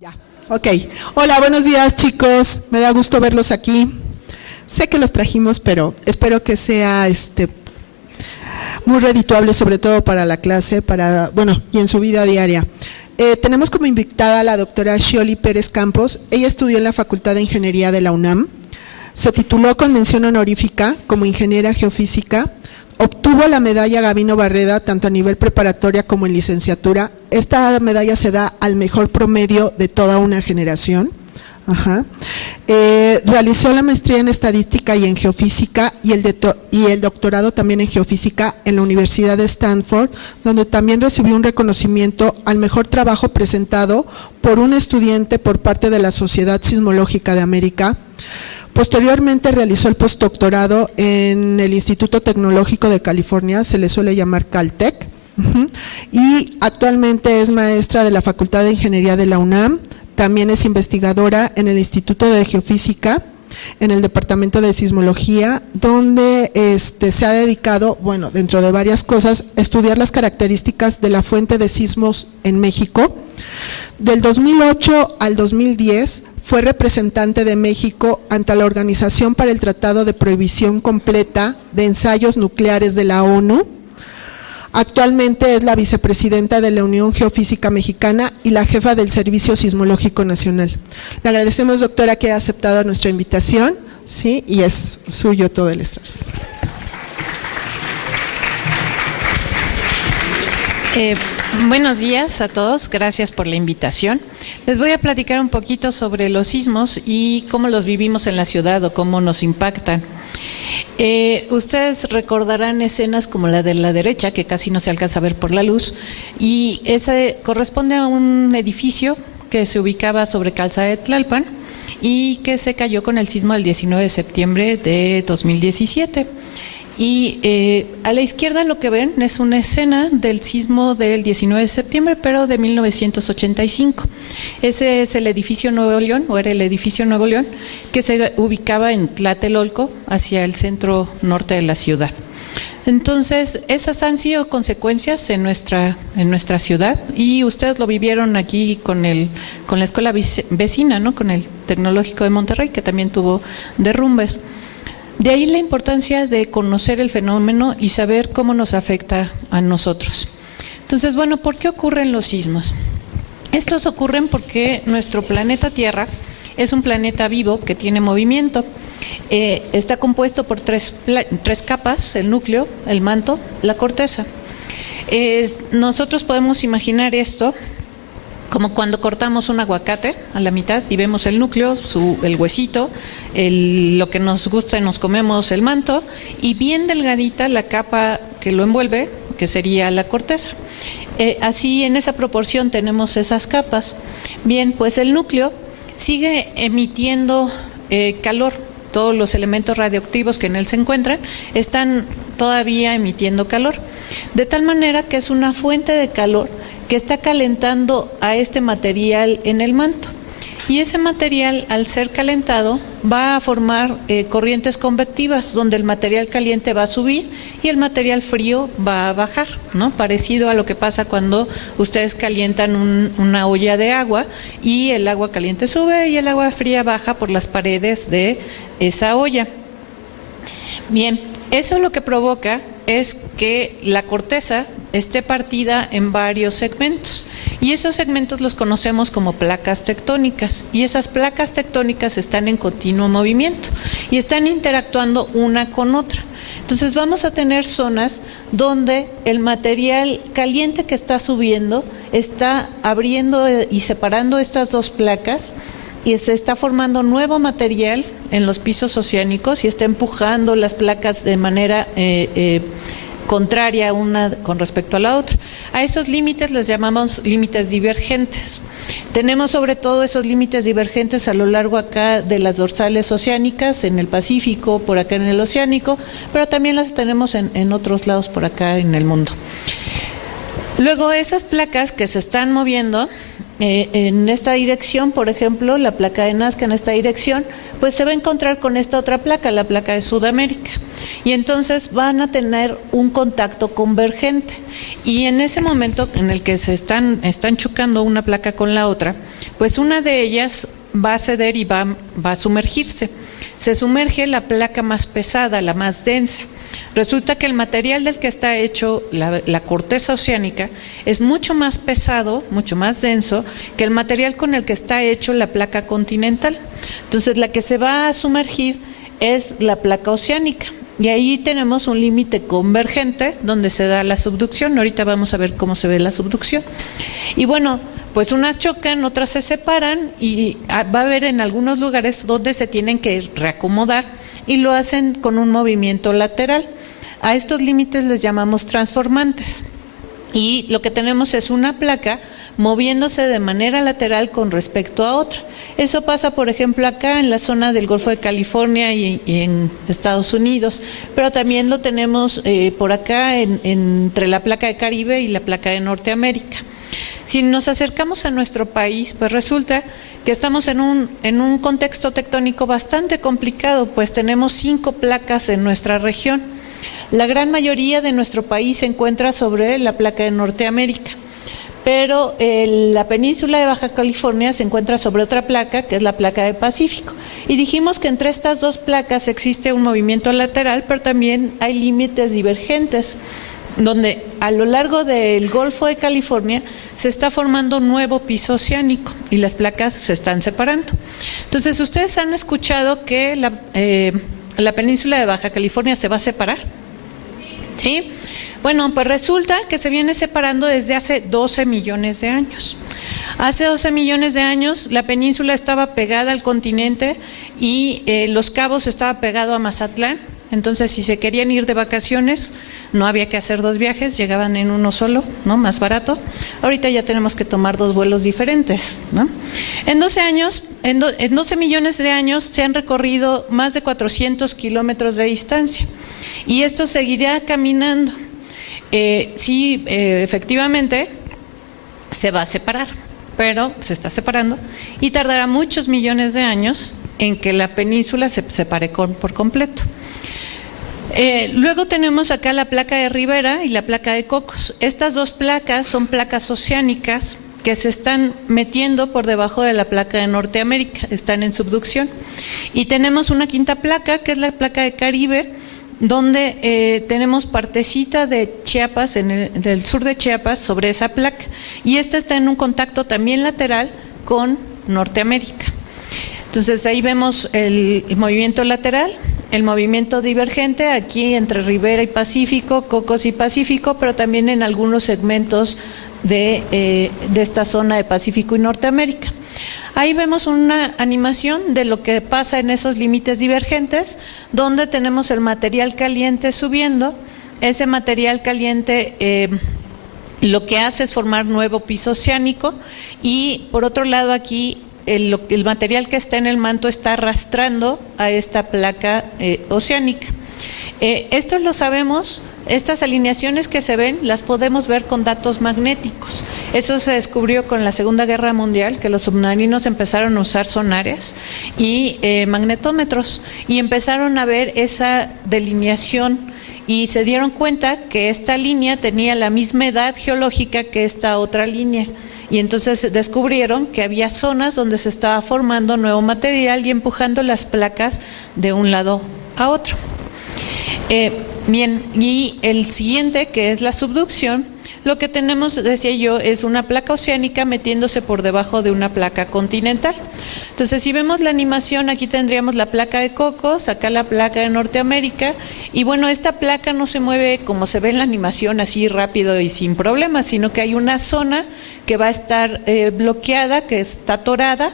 Ya, ok. Hola, buenos días, chicos. Me da gusto verlos aquí. Sé que los trajimos, pero espero que sea muy redituable, sobre todo para la clase, y en su vida diaria. Tenemos como invitada a la doctora Xioli Pérez Campos. Ella estudió en la Facultad de Ingeniería de la UNAM. Se tituló con mención honorífica como ingeniera geofísica. Obtuvo la medalla Gabino Barreda tanto a nivel preparatoria como en licenciatura. Esta medalla se da al mejor promedio de toda una generación. Realizó la maestría en estadística y en geofísica y el doctorado también en geofísica en la Universidad de Stanford, donde también recibió un reconocimiento al mejor trabajo presentado por un estudiante por parte de la Sociedad Sismológica de América. Posteriormente realizó el postdoctorado en el Instituto Tecnológico de California, se le suele llamar Caltech, y actualmente es maestra de la Facultad de Ingeniería de la UNAM. También es investigadora en el Instituto de Geofísica, en el Departamento de Sismología, donde se ha dedicado, dentro de varias cosas, a estudiar las características de la fuente de sismos en México. Del 2008 al 2010 fue representante de México ante la Organización para el Tratado de Prohibición Completa de Ensayos Nucleares de la ONU. Actualmente es la vicepresidenta de la Unión Geofísica Mexicana y la jefa del Servicio Sismológico Nacional. Le agradecemos, doctora, que haya aceptado nuestra invitación, ¿sí? Y es suyo todo el estrado. Buenos días a todos, gracias por la invitación. Les voy a platicar un poquito sobre los sismos y cómo los vivimos en la ciudad o cómo nos impactan. Ustedes recordarán escenas como la de la derecha, que casi no se alcanza a ver por la luz, y ese corresponde a un edificio que se ubicaba sobre Calzada de Tlalpan y que se cayó con el sismo del 19 de septiembre de 2017. Y a la izquierda lo que ven es una escena del sismo del 19 de septiembre, pero de 1985. Ese es el edificio Nuevo León, o era el edificio Nuevo León, que se ubicaba en Tlatelolco, hacia el centro norte de la ciudad. Entonces, esas han sido consecuencias en nuestra ciudad, y ustedes lo vivieron aquí con la escuela vecina, ¿no? Con el Tecnológico de Monterrey, que también tuvo derrumbes. De ahí la importancia de conocer el fenómeno y saber cómo nos afecta a nosotros. Entonces, ¿por qué ocurren los sismos? Estos ocurren porque nuestro planeta Tierra es un planeta vivo que tiene movimiento. Está compuesto por tres capas: el núcleo, el manto, la corteza. Nosotros podemos imaginar esto como cuando cortamos un aguacate a la mitad y vemos el núcleo, el huesito, lo que nos gusta y nos comemos, el manto, y bien delgadita la capa que lo envuelve, que sería la corteza. Así, en esa proporción tenemos esas capas. Bien, pues el núcleo sigue emitiendo calor. Todos los elementos radioactivos que en él se encuentran están todavía emitiendo calor, de tal manera que es una fuente de calor que está calentando a este material en el manto. Y ese material, al ser calentado, va a formar corrientes convectivas, donde el material caliente va a subir y el material frío va a bajar, ¿no? Parecido a lo que pasa cuando ustedes calientan una olla de agua y el agua caliente sube y el agua fría baja por las paredes de esa olla. Bien, eso lo que provoca es que la corteza esté partida en varios segmentos, y esos segmentos los conocemos como placas tectónicas, y esas placas tectónicas están en continuo movimiento y están interactuando una con otra. Entonces vamos a tener zonas donde el material caliente que está subiendo está abriendo y separando estas dos placas, y se está formando nuevo material en los pisos oceánicos y está empujando las placas de manera contraria una con respecto a la otra. A esos límites les llamamos límites divergentes. Tenemos sobre todo esos límites divergentes a lo largo acá de las dorsales oceánicas, en el Pacífico, por acá en el Oceánico, pero también las tenemos en otros lados por acá en el mundo. Luego, esas placas que se están moviendo en esta dirección, por ejemplo, la placa de Nazca en esta dirección, pues se va a encontrar con esta otra placa, la placa de Sudamérica. Y entonces van a tener un contacto convergente. Y en ese momento en el que se están chocando una placa con la otra, pues una de ellas va a ceder y va a sumergirse. Se sumerge la placa más pesada, la más densa. Resulta que el material del que está hecho la corteza oceánica es mucho más pesado, mucho más denso que el material con el que está hecho la placa continental. Entonces la que se va a sumergir es la placa oceánica. Y ahí tenemos un límite convergente donde se da la subducción. Ahorita vamos a ver cómo se ve la subducción. Y bueno, pues unas chocan, otras se separan y va a haber en algunos lugares donde se tienen que reacomodar y lo hacen con un movimiento lateral. A estos límites les llamamos transformantes. Y lo que tenemos es una placa moviéndose de manera lateral con respecto a otra. Eso pasa, por ejemplo, acá en la zona del Golfo de California y en Estados Unidos, pero también lo tenemos por acá entre la placa de Caribe y la placa de Norteamérica. Si nos acercamos a nuestro país, pues resulta que estamos en un contexto tectónico bastante complicado, pues tenemos 5 placas en nuestra región. La gran mayoría de nuestro país se encuentra sobre la placa de Norteamérica, pero la península de Baja California se encuentra sobre otra placa, que es la placa del Pacífico. Y dijimos que entre estas dos placas existe un movimiento lateral, pero también hay límites divergentes, donde a lo largo del Golfo de California se está formando un nuevo piso oceánico y las placas se están separando. Entonces, ¿ustedes han escuchado que la península de Baja California se va a separar? ¿Sí? Bueno, pues resulta que se viene separando desde hace 12 millones de años. Hace 12 millones de años la península estaba pegada al continente y Los Cabos estaba pegado a Mazatlán. Entonces, si se querían ir de vacaciones, no había que hacer 2 viajes, llegaban en uno solo, ¿no? Más barato. Ahorita ya tenemos que tomar 2 vuelos diferentes, ¿no? En 12 millones de años se han recorrido más de 400 kilómetros de distancia y esto seguirá caminando. Sí, efectivamente se va a separar, pero se está separando y tardará muchos millones de años en que la península se separe por completo. Luego tenemos acá la placa de Rivera y la placa de Cocos. Estas 2 placas son placas oceánicas que se están metiendo por debajo de la placa de Norteamérica, están en subducción. Y tenemos una quinta placa, que es la placa de Caribe, donde tenemos partecita de Chiapas, del sur de Chiapas, sobre esa placa. Y esta está en un contacto también lateral con Norteamérica. Entonces ahí vemos el movimiento lateral, el movimiento divergente aquí entre Rivera y Pacífico, Cocos y Pacífico, pero también en algunos segmentos de esta zona de Pacífico y Norteamérica. Ahí vemos una animación de lo que pasa en esos límites divergentes, donde tenemos el material caliente subiendo. Ese material caliente lo que hace es formar nuevo piso oceánico y por otro lado aquí el material que está en el manto está arrastrando a esta placa oceánica. Esto lo sabemos. Estas alineaciones que se ven las podemos ver con datos magnéticos. Eso se descubrió con la Segunda Guerra Mundial, que los submarinos empezaron a usar sonares y magnetómetros y empezaron a ver esa delineación y se dieron cuenta que esta línea tenía la misma edad geológica que esta otra línea. Y entonces descubrieron que había zonas donde se estaba formando nuevo material y empujando las placas de un lado a otro. Bien, y el siguiente, que es la subducción, lo que tenemos, decía yo, es una placa oceánica metiéndose por debajo de una placa continental. Entonces, si vemos la animación, aquí tendríamos la placa de Cocos, acá la placa de Norteamérica, y bueno, esta placa no se mueve como se ve en la animación, así rápido y sin problemas, sino que hay una zona que va a estar bloqueada, que está atorada,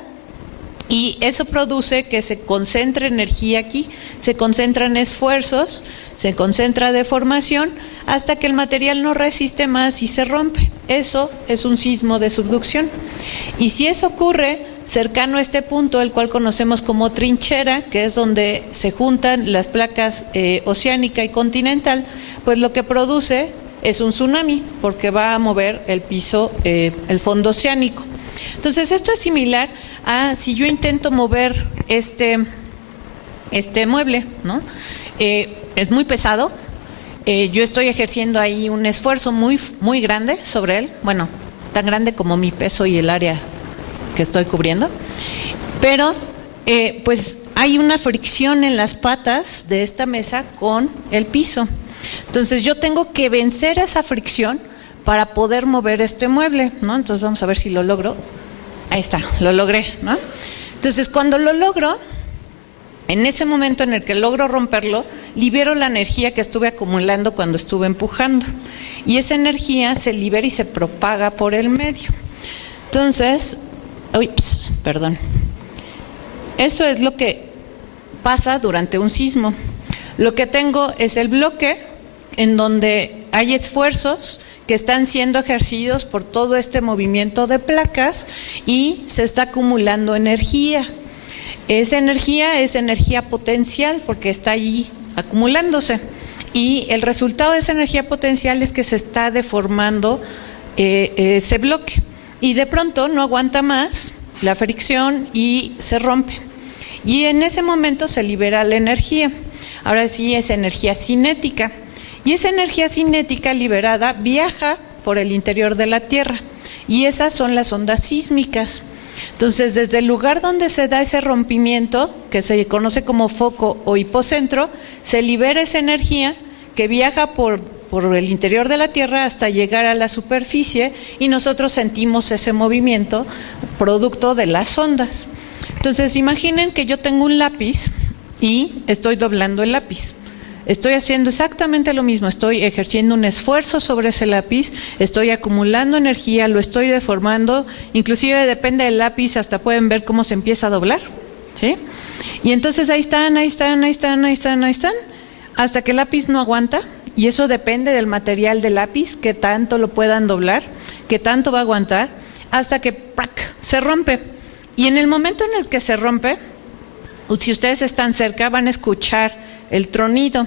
y eso produce que se concentre energía aquí, se concentran esfuerzos, se concentra deformación hasta que el material no resiste más y se rompe. Eso es un sismo de subducción. Y si eso ocurre cercano a este punto, el cual conocemos como trinchera, que es donde se juntan las placas oceánica y continental, pues lo que produce es un tsunami, porque va a mover el piso, el fondo oceánico. Entonces, esto es similar a si yo intento mover este este mueble, ¿no? Es muy pesado. Yo estoy ejerciendo ahí un esfuerzo muy, muy grande sobre él. Bueno, tan grande como mi peso y el área que estoy cubriendo. Pero, pues, hay una fricción en las patas de esta mesa con el piso. Entonces, yo tengo que vencer esa fricción para poder mover este mueble, ¿no? Entonces, vamos a ver si lo logro. Ahí está, lo logré, ¿no? Entonces, cuando lo logro, en ese momento en el que logro romperlo, libero la energía que estuve acumulando cuando estuve empujando. Y esa energía se libera y se propaga por el medio. Entonces, perdón. Eso es lo que pasa durante un sismo. Lo que tengo es el bloque en donde hay esfuerzos que están siendo ejercidos por todo este movimiento de placas y se está acumulando energía. Esa energía es energía potencial porque está allí acumulándose. Y el resultado de esa energía potencial es que se está deformando ese bloque. Y de pronto no aguanta más la fricción y se rompe. Y en ese momento se libera la energía. Ahora sí es energía cinética. Y esa energía cinética liberada viaja por el interior de la Tierra. Y esas son las ondas sísmicas. Entonces, desde el lugar donde se da ese rompimiento, que se conoce como foco o hipocentro, se libera esa energía que viaja por el interior de la Tierra hasta llegar a la superficie y nosotros sentimos ese movimiento producto de las ondas. Entonces, imaginen que yo tengo un lápiz y estoy doblando el lápiz. Estoy haciendo exactamente lo mismo, estoy ejerciendo un esfuerzo sobre ese lápiz, estoy acumulando energía, lo estoy deformando, inclusive depende del lápiz, hasta pueden ver cómo se empieza a doblar, ¿sí? Y entonces ahí están, hasta que el lápiz no aguanta, y eso depende del material del lápiz, que tanto lo puedan doblar, que tanto va a aguantar, hasta que ¡prac!, se rompe. Y en el momento en el que se rompe, si ustedes están cerca, van a escuchar el tronido.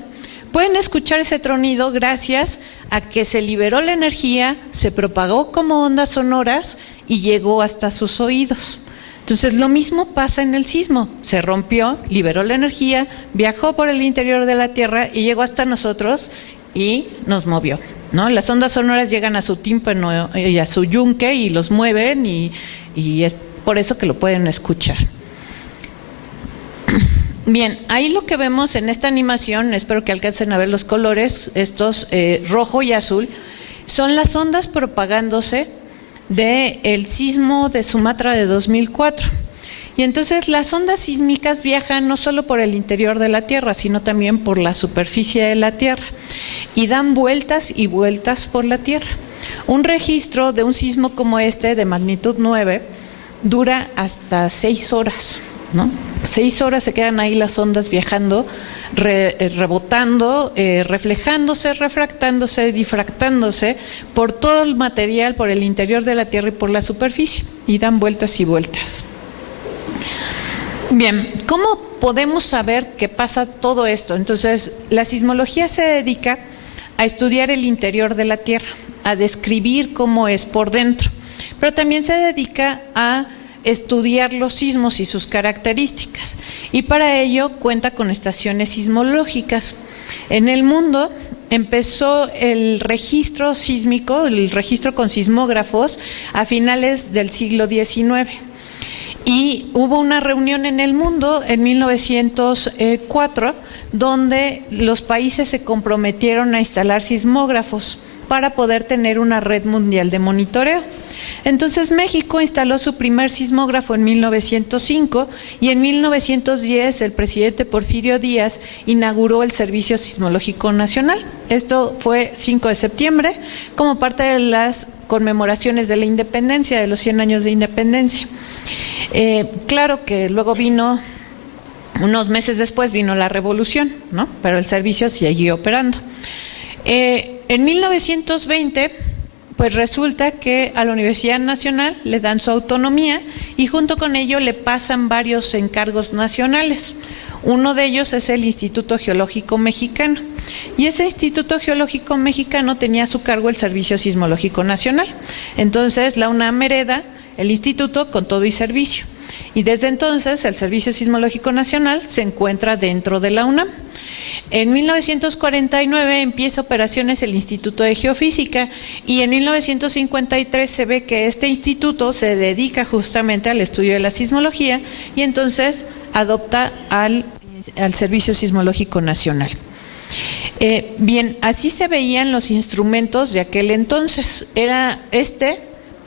Pueden escuchar ese tronido gracias a que se liberó la energía, se propagó como ondas sonoras y llegó hasta sus oídos. Entonces lo mismo pasa en el sismo, se rompió, liberó la energía, viajó por el interior de la Tierra y llegó hasta nosotros y nos movió, ¿no? Las ondas sonoras llegan a su tímpano y a su yunque y los mueven y es por eso que lo pueden escuchar. Bien, ahí lo que vemos en esta animación, espero que alcancen a ver los colores, estos rojo y azul, son las ondas propagándose del sismo de Sumatra de 2004. Y entonces las ondas sísmicas viajan no solo por el interior de la Tierra, sino también por la superficie de la Tierra y dan vueltas y vueltas por la Tierra. Un registro de un sismo como este de magnitud 9 dura hasta 6 horas, ¿no? 6 horas se quedan ahí las ondas viajando, rebotando, reflejándose, refractándose, difractándose por todo el material, por el interior de la Tierra y por la superficie, y dan vueltas y vueltas. Bien, ¿cómo podemos saber qué pasa todo esto? Entonces, la sismología se dedica a estudiar el interior de la Tierra, a describir cómo es por dentro, pero también se dedica a estudiar los sismos y sus características, y para ello cuenta con estaciones sismológicas. En el mundo empezó el registro sísmico, el registro con sismógrafos a finales del siglo XIX, y hubo una reunión en el mundo en 1904 donde los países se comprometieron a instalar sismógrafos para poder tener una red mundial de monitoreo. Entonces México instaló su primer sismógrafo en 1905 y en 1910 el presidente Porfirio Díaz inauguró el Servicio Sismológico Nacional. Esto fue 5 de septiembre como parte de las conmemoraciones de la independencia, de los 100 años de independencia. Claro que luego vino, unos meses después vino la revolución, ¿no? Pero el servicio siguió operando. En 1920, pues resulta que a la Universidad Nacional le dan su autonomía y junto con ello le pasan varios encargos nacionales. Uno de ellos es el Instituto Geológico Mexicano. Y ese Instituto Geológico Mexicano tenía a su cargo el Servicio Sismológico Nacional. Entonces la UNAM hereda el instituto con todo y servicio. y desde entonces el Servicio Sismológico Nacional se encuentra dentro de la UNAM. En 1949 empieza operaciones el Instituto de Geofísica y en 1953 se ve que este instituto se dedica justamente al estudio de la sismología y entonces adopta al Servicio Sismológico Nacional. Bien, así se veían los instrumentos de aquel entonces. Era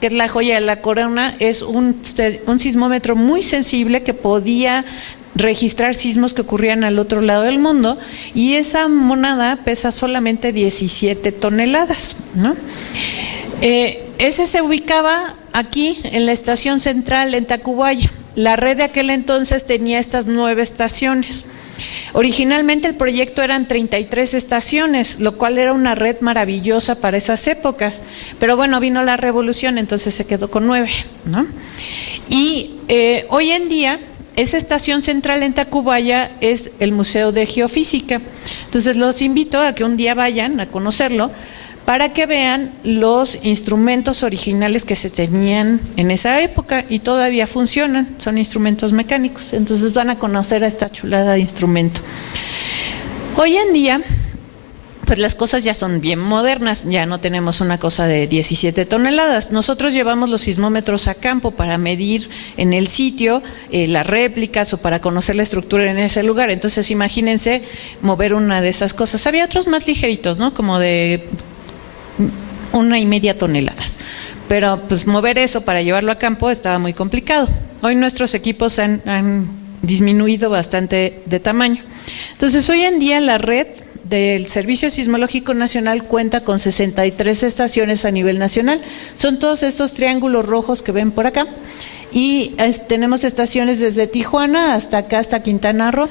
que es la joya de la corona, es un sismómetro muy sensible que podía registrar sismos que ocurrían al otro lado del mundo, y esa monada pesa solamente 17 toneladas, ¿no? Ese se ubicaba aquí en la estación central en Tacubaya. La red de aquel entonces tenía estas 9 estaciones. Originalmente el proyecto eran 33 estaciones, lo cual era una red maravillosa para esas épocas, pero bueno, vino la revolución, entonces se quedó con 9, ¿no? Y hoy en día esa estación central en Tacubaya es el Museo de Geofísica. Entonces los invito a que un día vayan a conocerlo para que vean los instrumentos originales que se tenían en esa época y todavía funcionan, son instrumentos mecánicos, entonces van a conocer a esta chulada de instrumento. Hoy en día, pues las cosas ya son bien modernas, ya no tenemos una cosa de 17 toneladas. Nosotros llevamos los sismómetros a campo para medir en el sitio las réplicas o para conocer la estructura en ese lugar. Entonces imagínense mover una de esas cosas. Había otros más ligeritos, ¿no? Como de 1,5 toneladas. Pero pues mover eso para llevarlo a campo estaba muy complicado. Hoy nuestros equipos han disminuido bastante de tamaño. Entonces hoy en día la red del Servicio Sismológico Nacional cuenta con 63 estaciones a nivel nacional. Son todos estos triángulos rojos que ven por acá. Y tenemos estaciones desde Tijuana hasta acá, hasta Quintana Roo.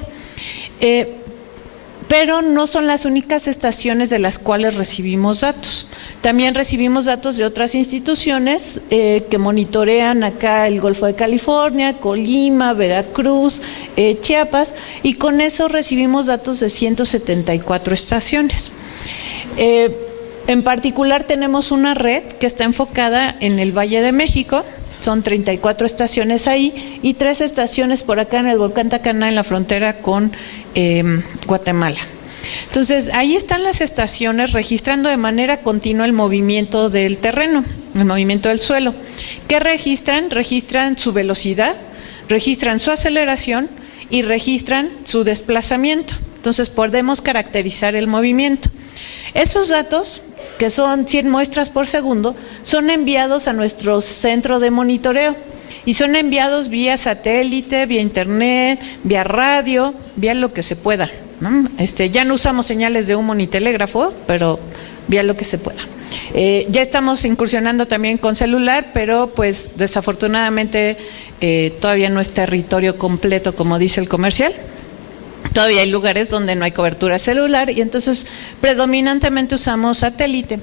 Pero no son las únicas estaciones de las cuales recibimos datos. También recibimos datos de otras instituciones que monitorean acá el Golfo de California, Colima, Veracruz, Chiapas, y con eso recibimos datos de 174 estaciones. En particular tenemos una red que está enfocada en el Valle de México. Son 34 estaciones ahí y 3 estaciones por acá en el volcán Tacaná en la frontera con Guatemala. Entonces, ahí están las estaciones registrando de manera continua el movimiento del terreno, el movimiento del suelo. ¿Qué registran? Registran su velocidad, registran su aceleración y registran su desplazamiento. Entonces, podemos caracterizar el movimiento. Esos datos, que son 100 muestras por segundo, son enviados a nuestro centro de monitoreo y son enviados vía satélite, vía internet, vía radio, vía lo que se pueda, ¿no? Ya no usamos señales de humo ni telégrafo, pero vía lo que se pueda. Ya estamos incursionando también con celular, pero pues desafortunadamente todavía no es territorio completo, como dice el comercial. Todavía hay lugares donde no hay cobertura celular y entonces predominantemente usamos satélite.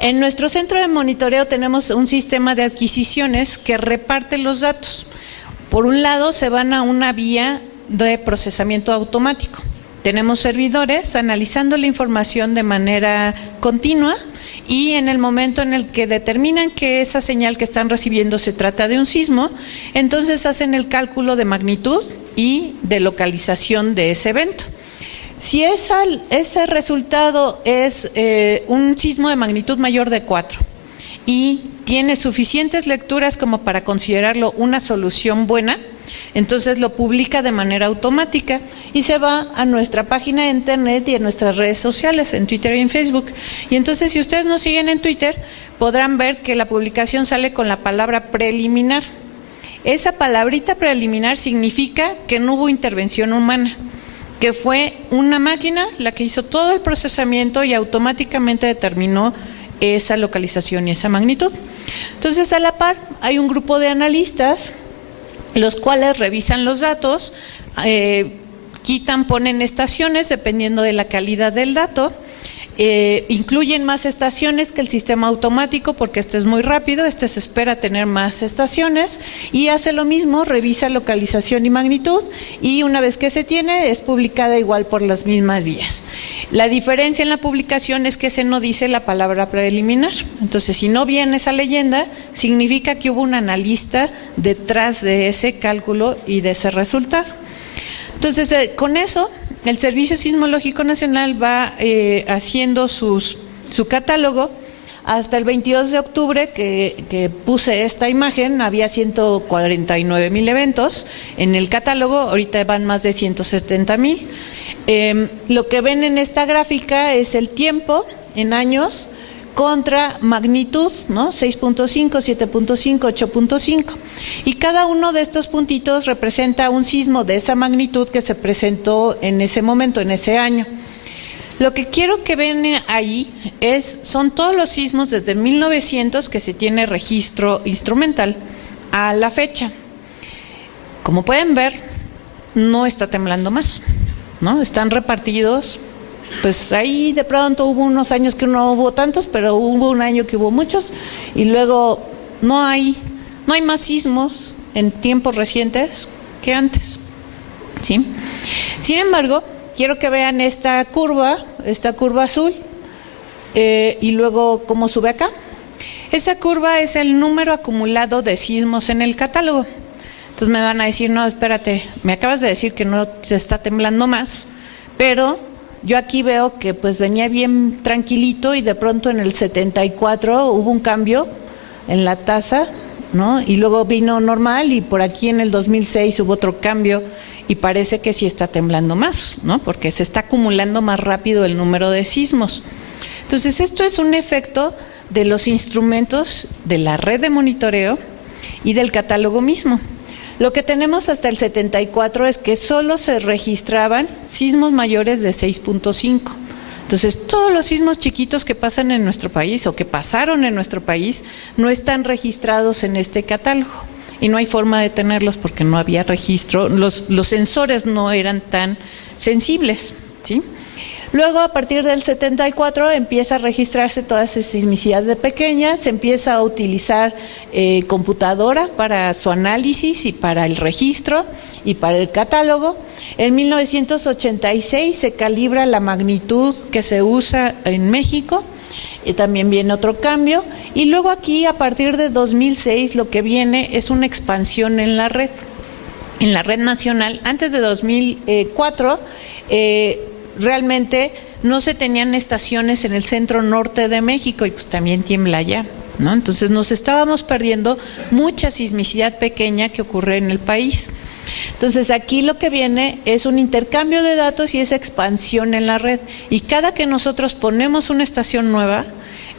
En nuestro centro de monitoreo tenemos un sistema de adquisiciones que reparte los datos. Por un lado se van a una vía de procesamiento automático. Tenemos servidores analizando la información de manera continua y en el momento en el que determinan que esa señal que están recibiendo se trata de un sismo, entonces hacen el cálculo de magnitud y de localización de ese evento. Si ese resultado es un sismo de magnitud mayor de 4 y tiene suficientes lecturas como para considerarlo una solución buena, entonces lo publica de manera automática y se va a nuestra página de internet y a nuestras redes sociales, en Twitter y en Facebook. Y entonces si ustedes nos siguen en Twitter, podrán ver que la publicación sale con la palabra preliminar. Esa palabrita preliminar significa que no hubo intervención humana, que fue una máquina la que hizo todo el procesamiento y automáticamente determinó esa localización y esa magnitud. Entonces, a la par, hay un grupo de analistas, los cuales revisan los datos, quitan, ponen estaciones dependiendo de la calidad del dato, incluyen más estaciones que el sistema automático, porque este es muy rápido, este se espera tener más estaciones, y hace lo mismo, revisa localización y magnitud, y una vez que se tiene, es publicada igual por las mismas vías. La diferencia en la publicación es que se no dice la palabra preliminar. Entonces, si no viene esa leyenda, significa que hubo un analista detrás de ese cálculo y de ese resultado. Entonces, con eso, el Servicio Sismológico Nacional va haciendo su catálogo. Hasta el 22 de octubre que puse esta imagen, había 149,000 eventos en el catálogo, ahorita van más de 170,000. Lo que ven en esta gráfica es el tiempo en años contra magnitud, ¿no? 6.5, 7.5, 8.5. Y cada uno de estos puntitos representa un sismo de esa magnitud que se presentó en ese momento, en ese año. Lo que quiero que vean ahí son todos los sismos desde 1900 que se tiene registro instrumental a la fecha. Como pueden ver, no está temblando más, ¿no? Están repartidos. Pues ahí de pronto hubo unos años que no hubo tantos, pero hubo un año que hubo muchos, y luego no hay más sismos en tiempos recientes que antes, ¿sí? Sin embargo, quiero que vean esta curva azul, y luego cómo sube acá. Esa curva es el número acumulado de sismos en el catálogo. Entonces me van a decir, no, espérate, me acabas de decir que no se está temblando más, pero yo aquí veo que pues venía bien tranquilito y de pronto en el 74 hubo un cambio en la tasa, ¿no? Y luego vino normal, y por aquí en el 2006 hubo otro cambio y parece que sí está temblando más, ¿no? Porque se está acumulando más rápido el número de sismos. Entonces, esto es un efecto de los instrumentos de la red de monitoreo y del catálogo mismo. Lo que tenemos hasta el 74 es que solo se registraban sismos mayores de 6.5. Entonces, todos los sismos chiquitos que pasan en nuestro país o que pasaron en nuestro país no están registrados en este catálogo. Y no hay forma de tenerlos porque no había registro, los sensores no eran tan sensibles, ¿sí? Luego, a partir del 74, empieza a registrarse toda esa sismicidad de pequeña, se empieza a utilizar computadora para su análisis y para el registro y para el catálogo. En 1986 se calibra la magnitud que se usa en México, y también viene otro cambio. Y luego aquí, a partir de 2006, lo que viene es una expansión en la red nacional. Antes de 2004, realmente no se tenían estaciones en el centro norte de México, y pues también tiembla allá, ¿no? Entonces nos estábamos perdiendo mucha sismicidad pequeña que ocurre en el país. Entonces aquí lo que viene es un intercambio de datos y esa expansión en la red, y cada que nosotros ponemos una estación nueva,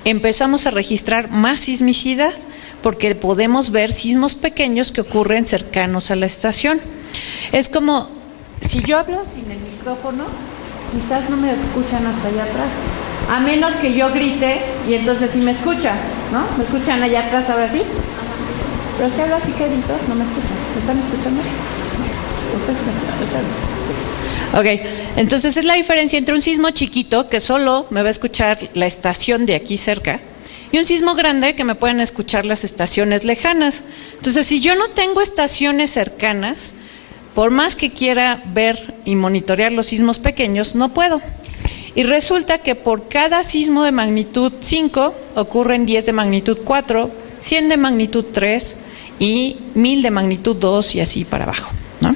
empezamos a registrar más sismicidad, porque podemos ver sismos pequeños que ocurren cercanos a la estación. Es como, si yo hablo sin el micrófono, quizás no me escuchan hasta allá atrás, a menos que yo grite, y entonces sí me escuchan, ¿no? ¿Me escuchan allá atrás ahora sí? Pero si hablo así quedito, no me escuchan. ¿Me están escuchando? Ok, entonces es la diferencia entre un sismo chiquito, que solo me va a escuchar la estación de aquí cerca, y un sismo grande que me pueden escuchar las estaciones lejanas. Entonces, si yo no tengo estaciones cercanas, por más que quiera ver y monitorear los sismos pequeños, no puedo. Y resulta que por cada sismo de magnitud 5, ocurren 10 de magnitud 4, 100 de magnitud 3 y 1000 de magnitud 2 y así para abajo, ¿no?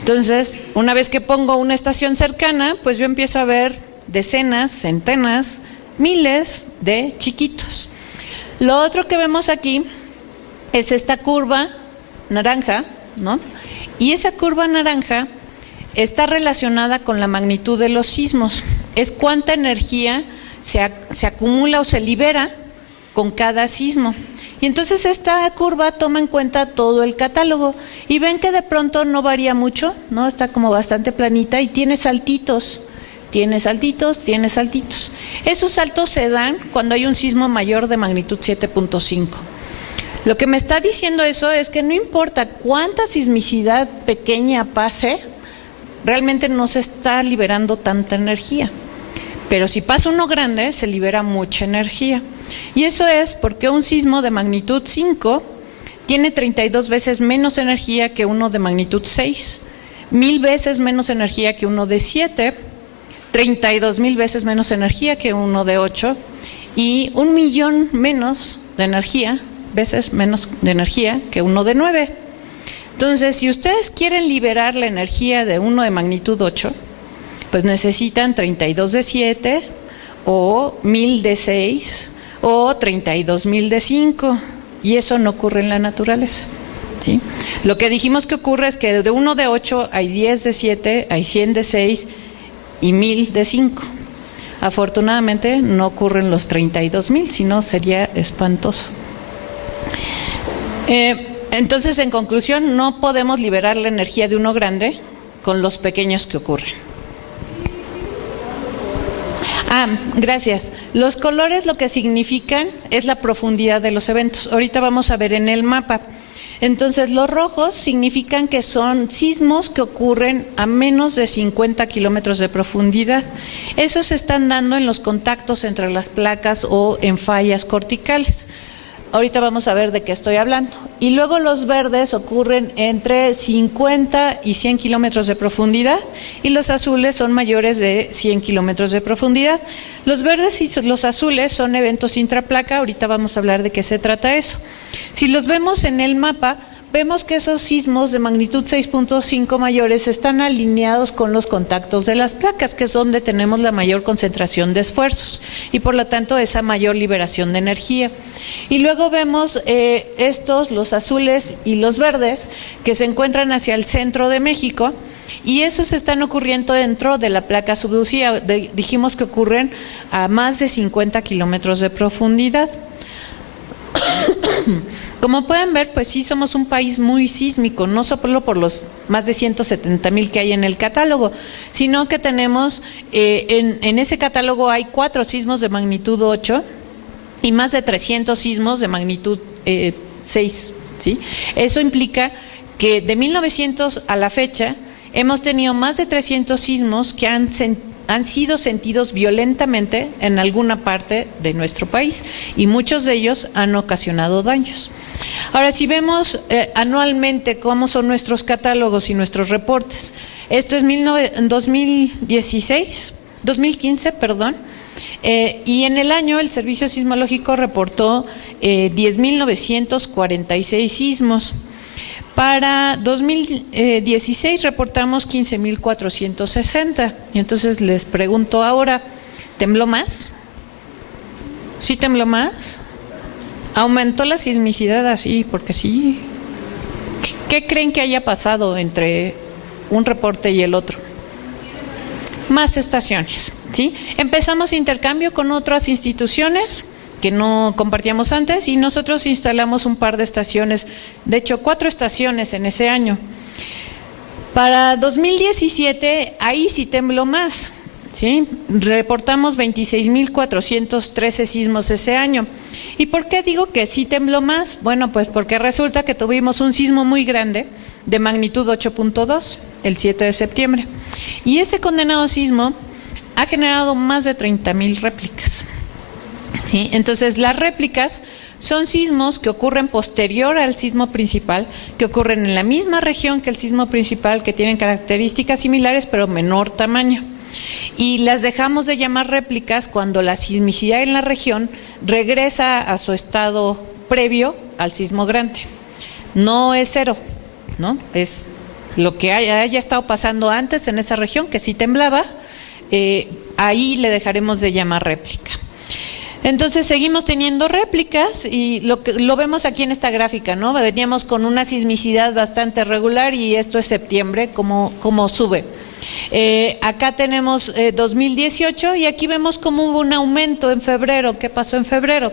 Entonces, una vez que pongo una estación cercana, pues yo empiezo a ver decenas, centenas, miles de chiquitos. Lo otro que vemos aquí es esta curva naranja, ¿no? Y esa curva naranja está relacionada con la magnitud de los sismos. Es cuánta energía se acumula o se libera con cada sismo. Y entonces esta curva toma en cuenta todo el catálogo. Y ven que de pronto no varía mucho, ¿no? Está como bastante planita y tiene saltitos. Tiene saltitos, tiene saltitos. Esos saltos se dan cuando hay un sismo mayor de magnitud 7.5. Lo que me está diciendo eso es que no importa cuánta sismicidad pequeña pase, realmente no se está liberando tanta energía. Pero si pasa uno grande, se libera mucha energía. Y eso es porque un sismo de magnitud 5 tiene 32 veces menos energía que uno de magnitud 6, 1000 veces menos energía que uno de 7, 32,000 veces menos energía que uno de 8 y 1,000,000 menos de energía, veces menos de energía que uno de 9. Entonces, si ustedes quieren liberar la energía de uno de magnitud 8, pues necesitan 32 de 7 o 1000 de 6 o 32,000 de 5, y eso no ocurre en la naturaleza, ¿sí? Lo que dijimos que ocurre es que de 1 de 8 hay 10 de 7, hay 100 de 6 y 1000 de 5. Afortunadamente no ocurren los 32,000, si no sería espantoso. Entonces, en conclusión, no podemos liberar la energía de uno grande con los pequeños que ocurren. Gracias. Los colores lo que significan es la profundidad de los eventos. Ahorita vamos a ver en el mapa. Entonces, los rojos significan que son sismos que ocurren a menos de 50 kilómetros de profundidad. Esos se están dando en los contactos entre las placas o en fallas corticales. Ahorita vamos a ver de qué estoy hablando. Y luego los verdes ocurren entre 50 y 100 kilómetros de profundidad y los azules son mayores de 100 kilómetros de profundidad. Los verdes y los azules son eventos intraplaca. Ahorita vamos a hablar de qué se trata eso. Si los vemos en el mapa, vemos que esos sismos de magnitud 6.5 mayores están alineados con los contactos de las placas, que es donde tenemos la mayor concentración de esfuerzos y por lo tanto esa mayor liberación de energía. Y luego vemos los azules y los verdes, que se encuentran hacia el centro de México, y esos están ocurriendo dentro de la placa subducida. Dijimos que ocurren a más de 50 kilómetros de profundidad. Como pueden ver, pues sí somos un país muy sísmico, no solo por los más de 170,000 que hay en el catálogo, sino que tenemos, en ese catálogo hay 4 sismos de magnitud 8 y más de 300 sismos de magnitud 6, ¿sí? Eso implica que de 1900 a la fecha hemos tenido más de 300 sismos que han sido sentidos violentamente en alguna parte de nuestro país y muchos de ellos han ocasionado daños. Ahora, si vemos anualmente cómo son nuestros catálogos y nuestros reportes, esto es 2015, y en el año el Servicio Sismológico reportó 10,946 sismos. Para 2016 reportamos 15,460. Y entonces les pregunto ahora, ¿tembló más? ¿Sí tembló más? ¿Aumentó la sismicidad así? Porque sí. ¿Qué creen que haya pasado entre un reporte y el otro? Más estaciones, ¿sí? Empezamos intercambio con otras instituciones que no compartíamos antes y nosotros instalamos un par de estaciones, de hecho 4 estaciones en ese año. Para 2017 ahí sí tembló más, ¿sí? Reportamos 26,413 sismos ese año. ¿Y por qué digo que sí tembló más? Bueno, pues porque resulta que tuvimos un sismo muy grande de magnitud 8.2 el 7 de septiembre y ese condenado sismo ha generado más de 30,000 réplicas. ¿Sí? Entonces, las réplicas son sismos que ocurren posterior al sismo principal, que ocurren en la misma región que el sismo principal, que tienen características similares pero menor tamaño. Y las dejamos de llamar réplicas cuando la sismicidad en la región regresa a su estado previo al sismo grande. No es cero, ¿no? Es lo que haya estado pasando antes en esa región, que sí temblaba, ahí le dejaremos de llamar réplica. Entonces seguimos teniendo réplicas y lo vemos aquí en esta gráfica, ¿no? Veníamos con una sismicidad bastante regular y esto es septiembre, como sube. Acá tenemos 2018 y aquí vemos cómo hubo un aumento en febrero. ¿Qué pasó en febrero?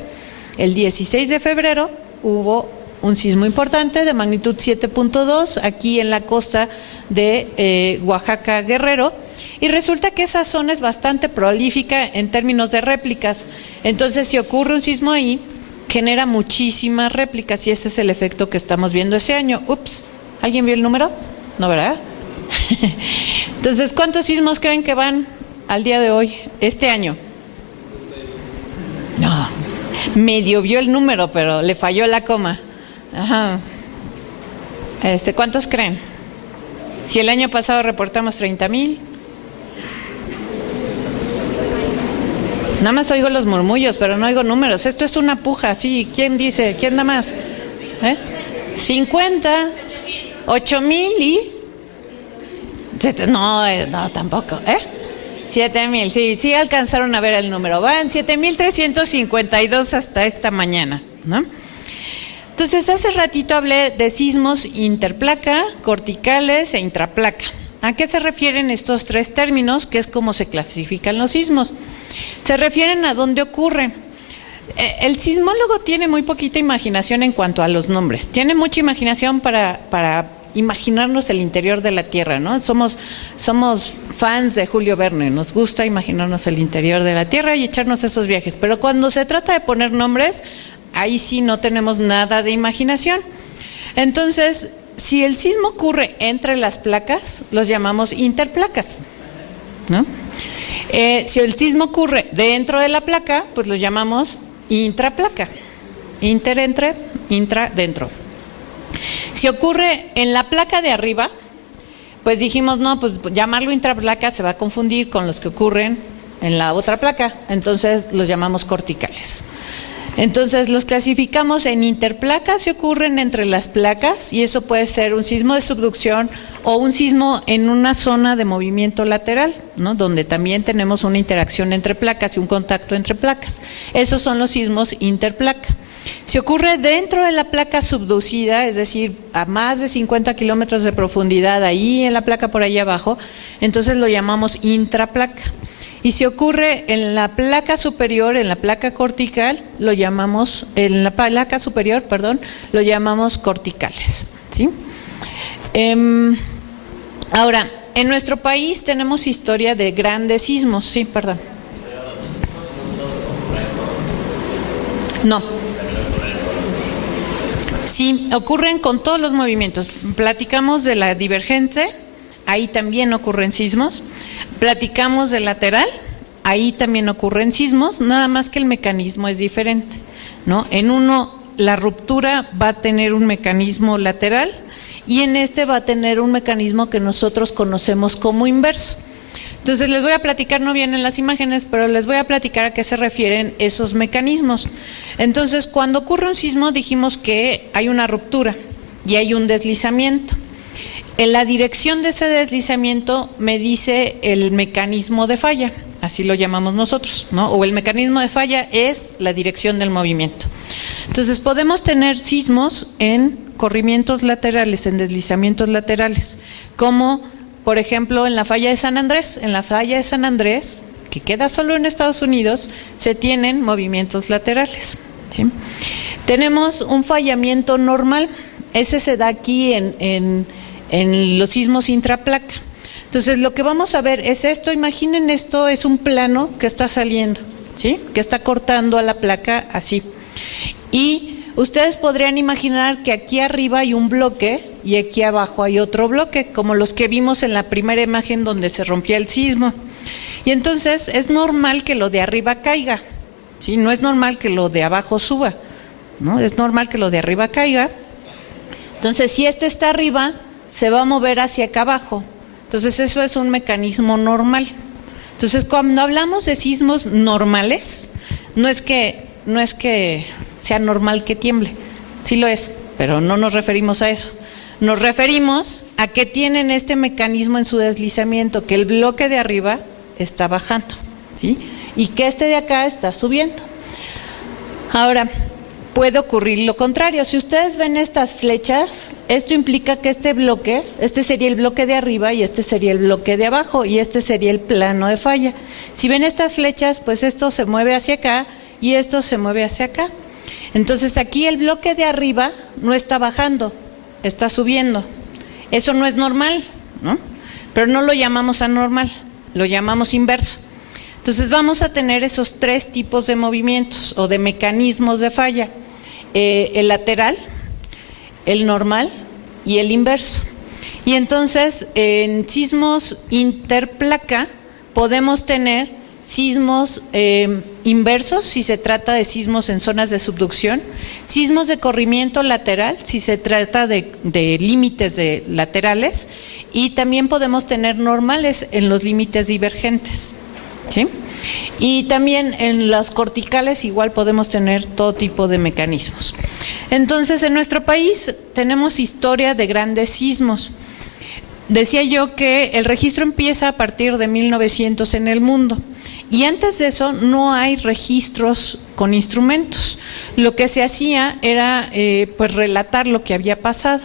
El 16 de febrero hubo un sismo importante de magnitud 7.2 aquí en la costa de Oaxaca, Guerrero. Y resulta que esa zona es bastante prolífica en términos de réplicas. Entonces, si ocurre un sismo ahí, genera muchísimas réplicas y ese es el efecto que estamos viendo ese año. Ups, ¿alguien vio el número? No, ¿verdad? Entonces, ¿cuántos sismos creen que van al día de hoy, este año? No, medio vio el número, pero le falló la coma. Ajá. ¿Cuántos creen? Si el año pasado reportamos 30,000. Nada más oigo los murmullos, pero no oigo números. Esto es una puja, sí. ¿Quién dice? ¿Quién da más? 50, 8,000 y... No, tampoco. 7,000, sí alcanzaron a ver el número. Van 7,352 hasta esta mañana, ¿no? Entonces, hace ratito hablé de sismos interplaca, corticales e intraplaca. ¿A qué se refieren estos tres términos? Que es como se clasifican los sismos. Se refieren a dónde ocurre. El sismólogo tiene muy poquita imaginación en cuanto a los nombres. Tiene mucha imaginación para imaginarnos el interior de la Tierra, ¿no? Somos fans de Julio Verne, nos gusta imaginarnos el interior de la Tierra y echarnos esos viajes. Pero cuando se trata de poner nombres, ahí sí no tenemos nada de imaginación. Entonces, si el sismo ocurre entre las placas, los llamamos interplacas, ¿no? Si el sismo ocurre dentro de la placa, pues lo llamamos intraplaca. Inter, entre, intra, dentro. Si ocurre en la placa de arriba, pues dijimos, no, pues llamarlo intraplaca se va a confundir con los que ocurren en la otra placa, entonces los llamamos corticales. Entonces los clasificamos en interplacas si ocurren entre las placas, y eso puede ser un sismo de subducción o un sismo en una zona de movimiento lateral, ¿no? Donde también tenemos una interacción entre placas y un contacto entre placas. Esos son los sismos interplaca. Si ocurre dentro de la placa subducida, es decir, a más de 50 kilómetros de profundidad, ahí en la placa por ahí abajo, entonces lo llamamos intraplaca. Y si ocurre en la placa superior, en la placa cortical, lo llamamos, en la placa superior, perdón, lo llamamos corticales, ¿sí? Ahora, en nuestro país tenemos historia de grandes sismos, sí, perdón. No. Sí, ocurren con todos los movimientos. Platicamos de la divergente, ahí también ocurren sismos. Platicamos del lateral, ahí también ocurren sismos, nada más que el mecanismo es diferente, ¿no? En uno la ruptura va a tener un mecanismo lateral y en este va a tener un mecanismo que nosotros conocemos como inverso. Entonces les voy a platicar, no vienen las imágenes, pero les voy a platicar a qué se refieren esos mecanismos. Entonces, cuando ocurre un sismo dijimos que hay una ruptura y hay un deslizamiento. En la dirección de ese deslizamiento me dice el mecanismo de falla, así lo llamamos nosotros, ¿no? O el mecanismo de falla es la dirección del movimiento. Entonces podemos tener sismos en corrimientos laterales, en deslizamientos laterales, como por ejemplo en la falla de San Andrés. En la falla de San Andrés, que queda solo en Estados Unidos, se tienen movimientos laterales, ¿sí? Tenemos un fallamiento normal, ese se da aquí en los sismos intraplaca. Entonces lo que vamos a ver es esto, imaginen esto es un plano que está saliendo, ¿sí? Que está cortando a la placa así. Y ustedes podrían imaginar que aquí arriba hay un bloque y aquí abajo hay otro bloque, como los que vimos en la primera imagen donde se rompía el sismo. Y entonces es normal que lo de arriba caiga, ¿sí? No es normal que lo de abajo suba, ¿no? Es normal que lo de arriba caiga. Entonces si este está arriba, se va a mover hacia acá abajo. Entonces eso es un mecanismo normal. Entonces cuando hablamos de sismos normales, no es que sea normal que tiemble, sí lo es, pero no nos referimos a eso. Nos referimos a que tienen este mecanismo en su deslizamiento, que el bloque de arriba está bajando, ¿sí? Y que este de acá está subiendo. Ahora, puede ocurrir lo contrario. Si ustedes ven estas flechas, esto implica que este bloque, este sería el bloque de arriba y este sería el bloque de abajo y este sería el plano de falla. Si ven estas flechas, pues esto se mueve hacia acá y esto se mueve hacia acá. Entonces aquí el bloque de arriba no está bajando, está subiendo. Eso no es normal, ¿no? Pero no lo llamamos anormal, lo llamamos inverso. Entonces vamos a tener esos tres tipos de movimientos o de mecanismos de falla. El lateral, el normal y el inverso. Y entonces en sismos interplaca podemos tener sismos inversos si se trata de sismos en zonas de subducción, sismos de corrimiento lateral si se trata de límites laterales, y también podemos tener normales en los límites divergentes, ¿sí? Y también en las corticales igual podemos tener todo tipo de mecanismos. Entonces, en nuestro país tenemos historia de grandes sismos. Decía yo que el registro empieza a partir de 1900 en el mundo, y antes de eso no hay registros con instrumentos. Lo que se hacía era pues relatar lo que había pasado.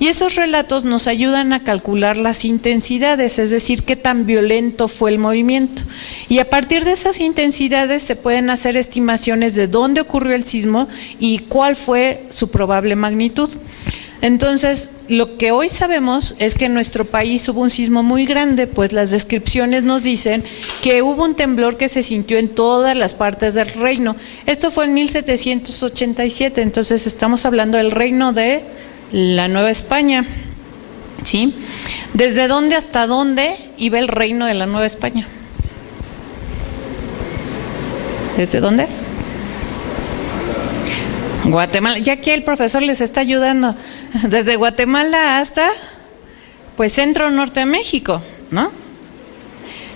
Y esos relatos nos ayudan a calcular las intensidades, es decir, qué tan violento fue el movimiento. Y a partir de esas intensidades se pueden hacer estimaciones de dónde ocurrió el sismo y cuál fue su probable magnitud. Entonces, lo que hoy sabemos es que en nuestro país hubo un sismo muy grande, pues las descripciones nos dicen que hubo un temblor que se sintió en todas las partes del reino. Esto fue en 1787, entonces estamos hablando del reino de la Nueva España, ¿sí? ¿Desde dónde hasta dónde iba el reino de la Nueva España? ¿Desde dónde? Guatemala. Ya aquí el profesor les está ayudando. Desde Guatemala hasta, pues, centro norte de México, ¿no?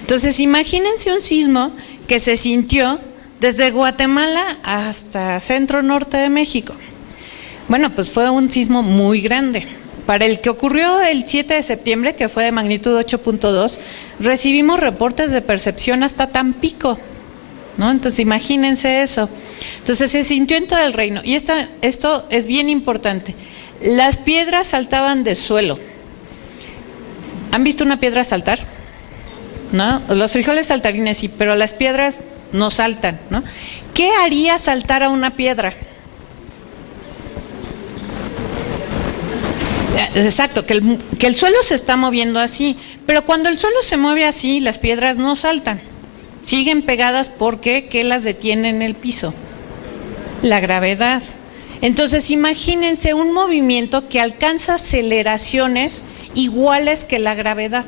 Entonces, imagínense un sismo que se sintió desde Guatemala hasta centro norte de México. Bueno, pues fue un sismo muy grande. Para el que ocurrió el 7 de septiembre, que fue de magnitud 8.2, recibimos reportes de percepción hasta Tampico, ¿no? Entonces, imagínense eso. Entonces, se sintió en todo el reino. Y esto es bien importante. Las piedras saltaban del suelo. ¿Han visto una piedra saltar? ¿No? Los frijoles saltarines sí, pero las piedras no saltan, ¿no? ¿Qué haría saltar a una piedra? Exacto, que el suelo se está moviendo así, pero cuando el suelo se mueve así, las piedras no saltan, siguen pegadas porque ¿qué las detiene en el piso? La gravedad. Entonces, imagínense un movimiento que alcanza aceleraciones iguales que la gravedad,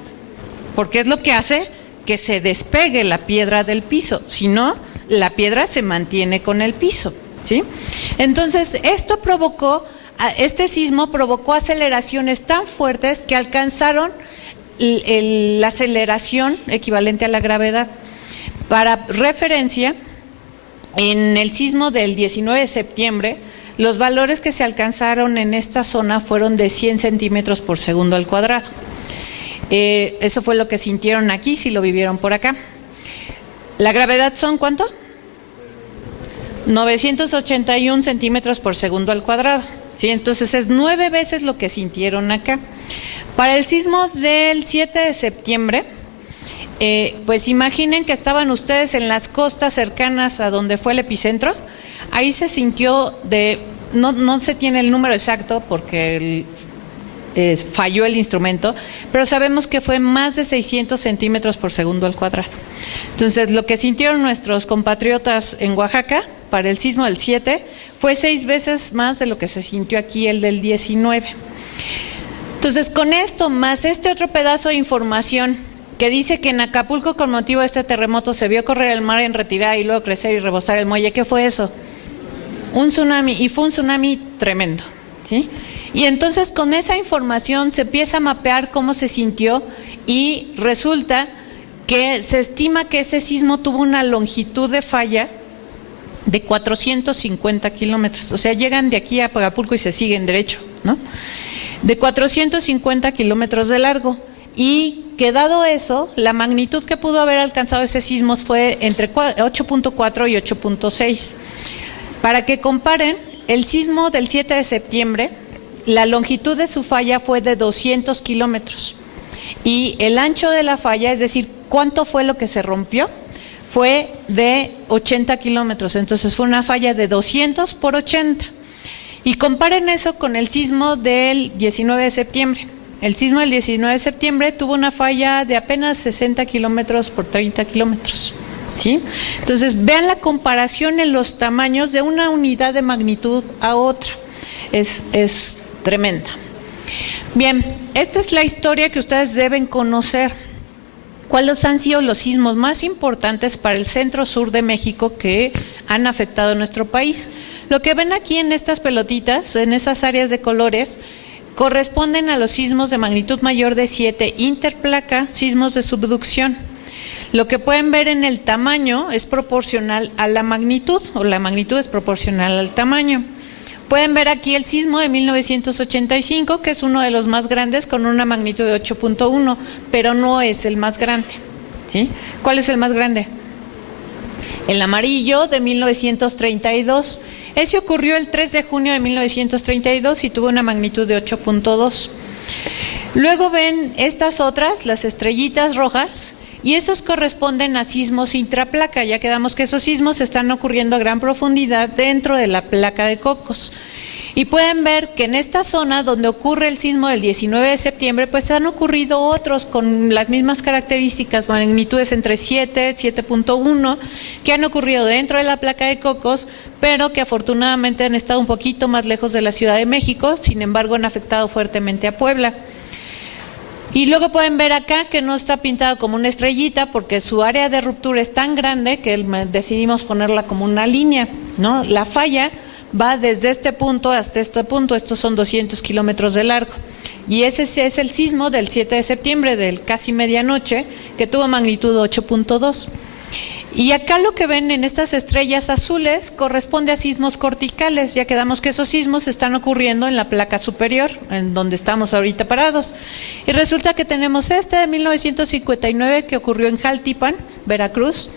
porque es lo que hace que se despegue la piedra del piso, si no, la piedra se mantiene con el piso, ¿sí? Entonces, este sismo provocó aceleraciones tan fuertes que alcanzaron la aceleración equivalente a la gravedad. Para referencia, en el sismo del 19 de septiembre, los valores que se alcanzaron en esta zona fueron de 100 centímetros por segundo al cuadrado. Eso fue lo que sintieron aquí, si lo vivieron por acá. ¿La gravedad son cuánto? 981 centímetros por segundo al cuadrado. ¿Sí? Entonces es 9 veces lo que sintieron acá. Para el sismo del 7 de septiembre, pues imaginen que estaban ustedes en las costas cercanas a donde fue el epicentro. Ahí se sintió no se tiene el número exacto porque falló el instrumento, pero sabemos que fue más de 600 centímetros por segundo al cuadrado. Entonces, lo que sintieron nuestros compatriotas en Oaxaca para el sismo del 7 fue 6 veces más de lo que se sintió aquí el del 19. Entonces, con esto, más este otro pedazo de información que dice que en Acapulco, con motivo de este terremoto, se vio correr el mar en retirada y luego crecer y rebosar el muelle. ¿Qué fue eso? Un tsunami, y fue un tsunami tremendo, ¿sí? Y entonces con esa información se empieza a mapear cómo se sintió y resulta que se estima que ese sismo tuvo una longitud de falla de 450 kilómetros, o sea, llegan de aquí a Acapulco y se siguen derecho, ¿no? De 450 kilómetros de largo, y que dado eso, la magnitud que pudo haber alcanzado ese sismo fue entre 8.4 y 8.6. Para que comparen, el sismo del 7 de septiembre, la longitud de su falla fue de 200 kilómetros y el ancho de la falla, es decir, ¿cuánto fue lo que se rompió? Fue de 80 kilómetros, entonces fue una falla de 200 por 80. Y comparen eso con el sismo del 19 de septiembre. El sismo del 19 de septiembre tuvo una falla de apenas 60 kilómetros por 30 kilómetros. ¿Sí? Entonces, vean la comparación en los tamaños de una unidad de magnitud a otra. Es tremenda. Bien, esta es la historia que ustedes deben conocer. ¿Cuáles han sido los sismos más importantes para el centro-sur de México que han afectado a nuestro país? Lo que ven aquí en estas pelotitas, en esas áreas de colores, corresponden a los sismos de magnitud mayor de 7, interplaca, sismos de subducción. Lo que pueden ver en el tamaño es proporcional a la magnitud, o la magnitud es proporcional al tamaño. Pueden ver aquí el sismo de 1985, que es uno de los más grandes, con una magnitud de 8.1, pero no es el más grande, ¿sí? ¿Cuál es el más grande? El amarillo, de 1932. Ese ocurrió el 3 de junio de 1932 y tuvo una magnitud de 8.2. Luego ven estas otras, las estrellitas rojas, y esos corresponden a sismos intraplaca. Ya quedamos que esos sismos están ocurriendo a gran profundidad dentro de la placa de Cocos. Y pueden ver que en esta zona donde ocurre el sismo del 19 de septiembre, pues han ocurrido otros con las mismas características, magnitudes entre 7, 7.1, que han ocurrido dentro de la placa de Cocos, pero que afortunadamente han estado un poquito más lejos de la Ciudad de México, sin embargo han afectado fuertemente a Puebla. Y luego pueden ver acá que no está pintado como una estrellita porque su área de ruptura es tan grande que decidimos ponerla como una línea, ¿no? La falla va desde este punto hasta este punto, estos son 200 kilómetros de largo. Y ese es el sismo del 7 de septiembre, del casi medianoche, que tuvo magnitud 8.2. Y acá lo que ven en estas estrellas azules corresponde a sismos corticales. Ya quedamos que esos sismos están ocurriendo en la placa superior, en donde estamos ahorita parados. Y resulta que tenemos este de 1959 que ocurrió en Jaltipan, Veracruz.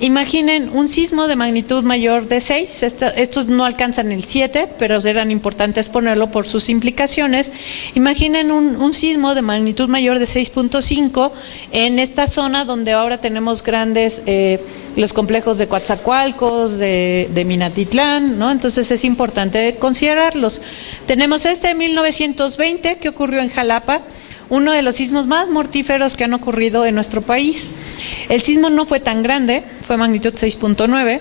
Imaginen un sismo de magnitud mayor de 6, estos no alcanzan el 7, pero eran importantes ponerlo por sus implicaciones. Imaginen un sismo de magnitud mayor de 6.5 en esta zona donde ahora tenemos grandes, los complejos de Coatzacoalcos, de Minatitlán, ¿no? Entonces es importante considerarlos. Tenemos este de 1920 que ocurrió en Jalapa, uno de los sismos más mortíferos que han ocurrido en nuestro país. El sismo no fue tan grande, fue magnitud 6.9,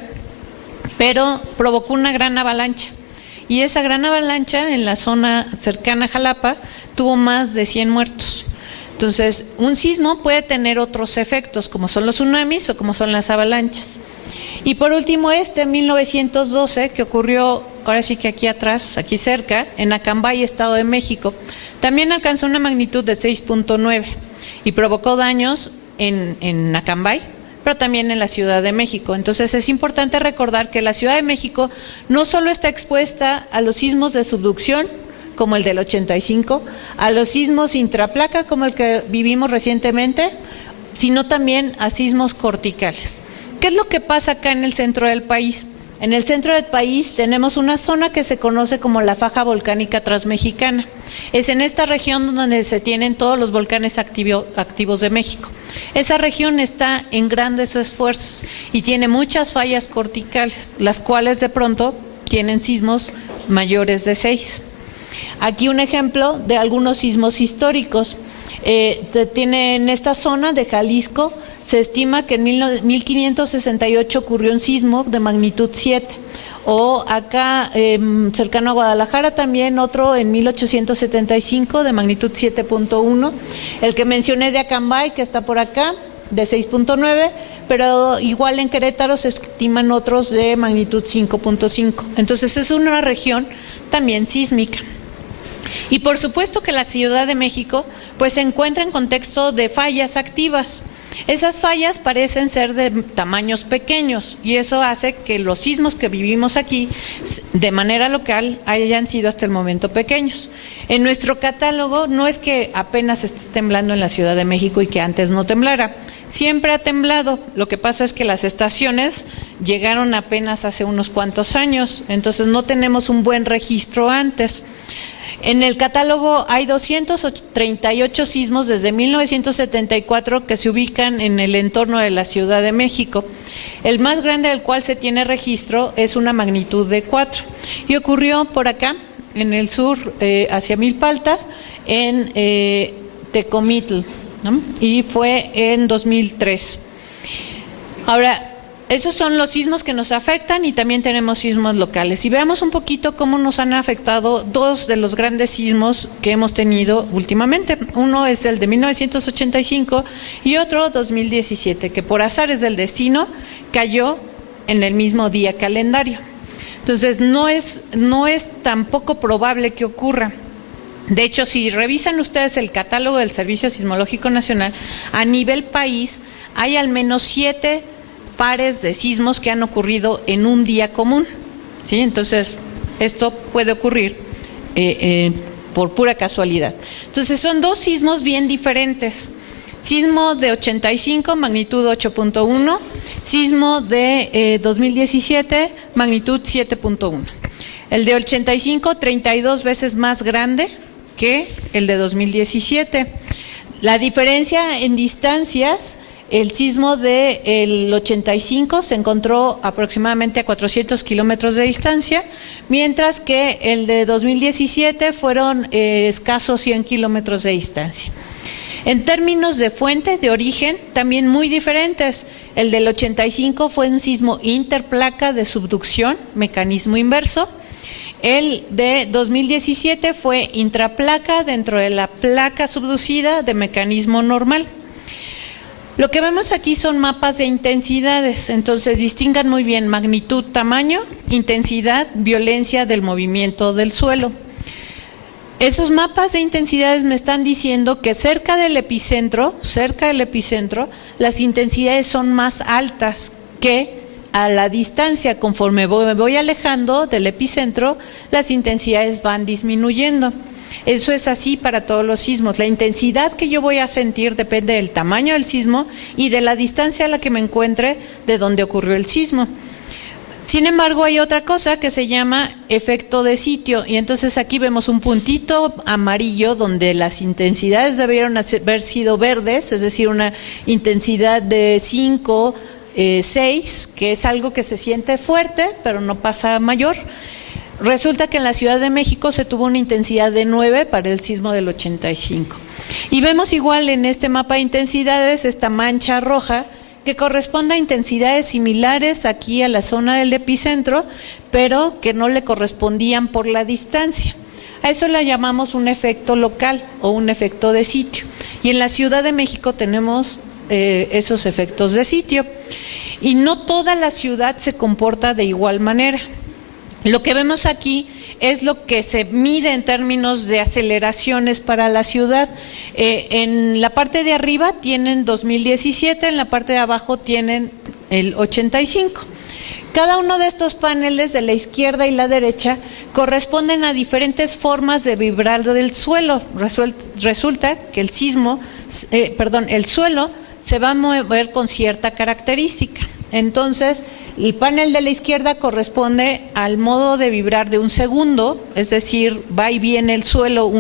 pero provocó una gran avalancha. Y esa gran avalancha en la zona cercana a Jalapa tuvo más de 100 muertos. Entonces, un sismo puede tener otros efectos, como son los tsunamis o como son las avalanchas. Y por último, este en 1912, que ocurrió, ahora sí que aquí atrás, aquí cerca, en Acambay, Estado de México, también alcanzó una magnitud de 6.9 y provocó daños en Acambay, pero también en la Ciudad de México. Entonces es importante recordar que la Ciudad de México no solo está expuesta a los sismos de subducción, como el del 85, a los sismos intraplaca, como el que vivimos recientemente, sino también a sismos corticales. ¿Qué es lo que pasa acá en el centro del país? En el centro del país tenemos una zona que se conoce como la faja volcánica transmexicana. Es en esta región donde se tienen todos los volcanes activos de México. Esa región está en grandes esfuerzos y tiene muchas fallas corticales, las cuales de pronto tienen sismos mayores de 6. Aquí un ejemplo de algunos sismos históricos. Tiene en esta zona de Jalisco, se estima que en 1568 ocurrió un sismo de magnitud 7. O acá, cercano a Guadalajara, también otro en 1875 de magnitud 7.1. El que mencioné de Acambay, que está por acá, de 6.9, pero igual en Querétaro se estiman otros de magnitud 5.5. Entonces es una región también sísmica. Y por supuesto que la Ciudad de México pues se encuentra en contexto de fallas activas. Esas fallas parecen ser de tamaños pequeños y eso hace que los sismos que vivimos aquí de manera local hayan sido hasta el momento pequeños. En nuestro catálogo no es que apenas esté temblando en la Ciudad de México y que antes no temblara, siempre ha temblado. Lo que pasa es que las estaciones llegaron apenas hace unos cuantos años, entonces no tenemos un buen registro antes. En el catálogo hay 238 sismos desde 1974 que se ubican en el entorno de la Ciudad de México. El más grande del cual se tiene registro es una magnitud de 4 y ocurrió por acá, en el sur, hacia Milpalta, en Tecomitl, ¿no? Y fue en 2003. Ahora, Esos son los sismos que nos afectan y también tenemos sismos locales. Y veamos un poquito cómo nos han afectado dos de los grandes sismos que hemos tenido últimamente. Uno es el de 1985 y otro 2017, que por azares del destino cayó en el mismo día calendario. Entonces no es tan poco probable que ocurra. De hecho, si revisan ustedes el catálogo del Servicio Sismológico Nacional, a nivel país hay al menos 7 pares de sismos que han ocurrido en un día común, ¿sí? Entonces, esto puede ocurrir por pura casualidad. Entonces, son dos sismos bien diferentes. Sismo de 85, magnitud 8.1, sismo de 2017, magnitud 7.1. El de 85, 32 veces más grande que el de 2017. La diferencia en distancias: el sismo del 85 se encontró aproximadamente a 400 kilómetros de distancia, mientras que el de 2017 fueron escasos 100 kilómetros de distancia. En términos de fuente, de origen, también muy diferentes. El del 85 fue un sismo interplaca de subducción, mecanismo inverso. El de 2017 fue intraplaca dentro de la placa subducida de mecanismo normal. Lo que vemos aquí son mapas de intensidades, entonces distingan muy bien magnitud, tamaño, intensidad, violencia del movimiento del suelo. Esos mapas de intensidades me están diciendo que cerca del epicentro, las intensidades son más altas que a la distancia. Conforme me voy alejando del epicentro, las intensidades van disminuyendo. Eso es así para todos los sismos. La intensidad que yo voy a sentir depende del tamaño del sismo y de la distancia a la que me encuentre de donde ocurrió el sismo. Sin embargo, hay otra cosa que se llama efecto de sitio, y entonces aquí vemos un puntito amarillo donde las intensidades debieron haber sido verdes, es decir, una intensidad de 5, 6, que es algo que se siente fuerte, pero no pasa a mayor. Resulta que en la Ciudad de México se tuvo una intensidad de 9 para el sismo del 85. Y vemos igual en este mapa de intensidades esta mancha roja que corresponde a intensidades similares aquí a la zona del epicentro, pero que no le correspondían por la distancia. A eso le llamamos un efecto local o un efecto de sitio. Y en la Ciudad de México tenemos esos efectos de sitio. Y no toda la ciudad se comporta de igual manera. Lo que vemos aquí es lo que se mide en términos de aceleraciones para la ciudad. En la parte de arriba tienen 2017, en la parte de abajo tienen el 85. Cada uno de estos paneles de la izquierda y la derecha corresponden a diferentes formas de vibrar del suelo. Resulta que el suelo se va a mover con cierta característica. Entonces, el panel de la izquierda corresponde al modo de vibrar de un segundo, es decir, va y viene el suelo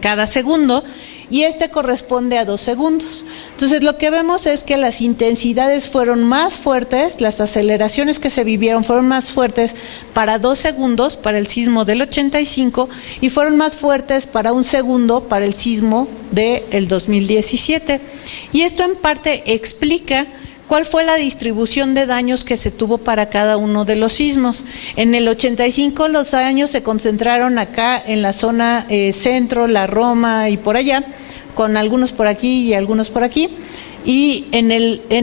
cada segundo, y este corresponde a 2 segundos. Entonces, lo que vemos es que las intensidades fueron más fuertes, las aceleraciones que se vivieron fueron más fuertes para 2 segundos, para el sismo del 85, y fueron más fuertes para 1 segundo para el sismo del 2017. Y esto en parte explica ¿cuál fue la distribución de daños que se tuvo para cada uno de los sismos? En el 85 los daños se concentraron acá en la zona centro, la Roma y por allá, con algunos por aquí y algunos por aquí. Y en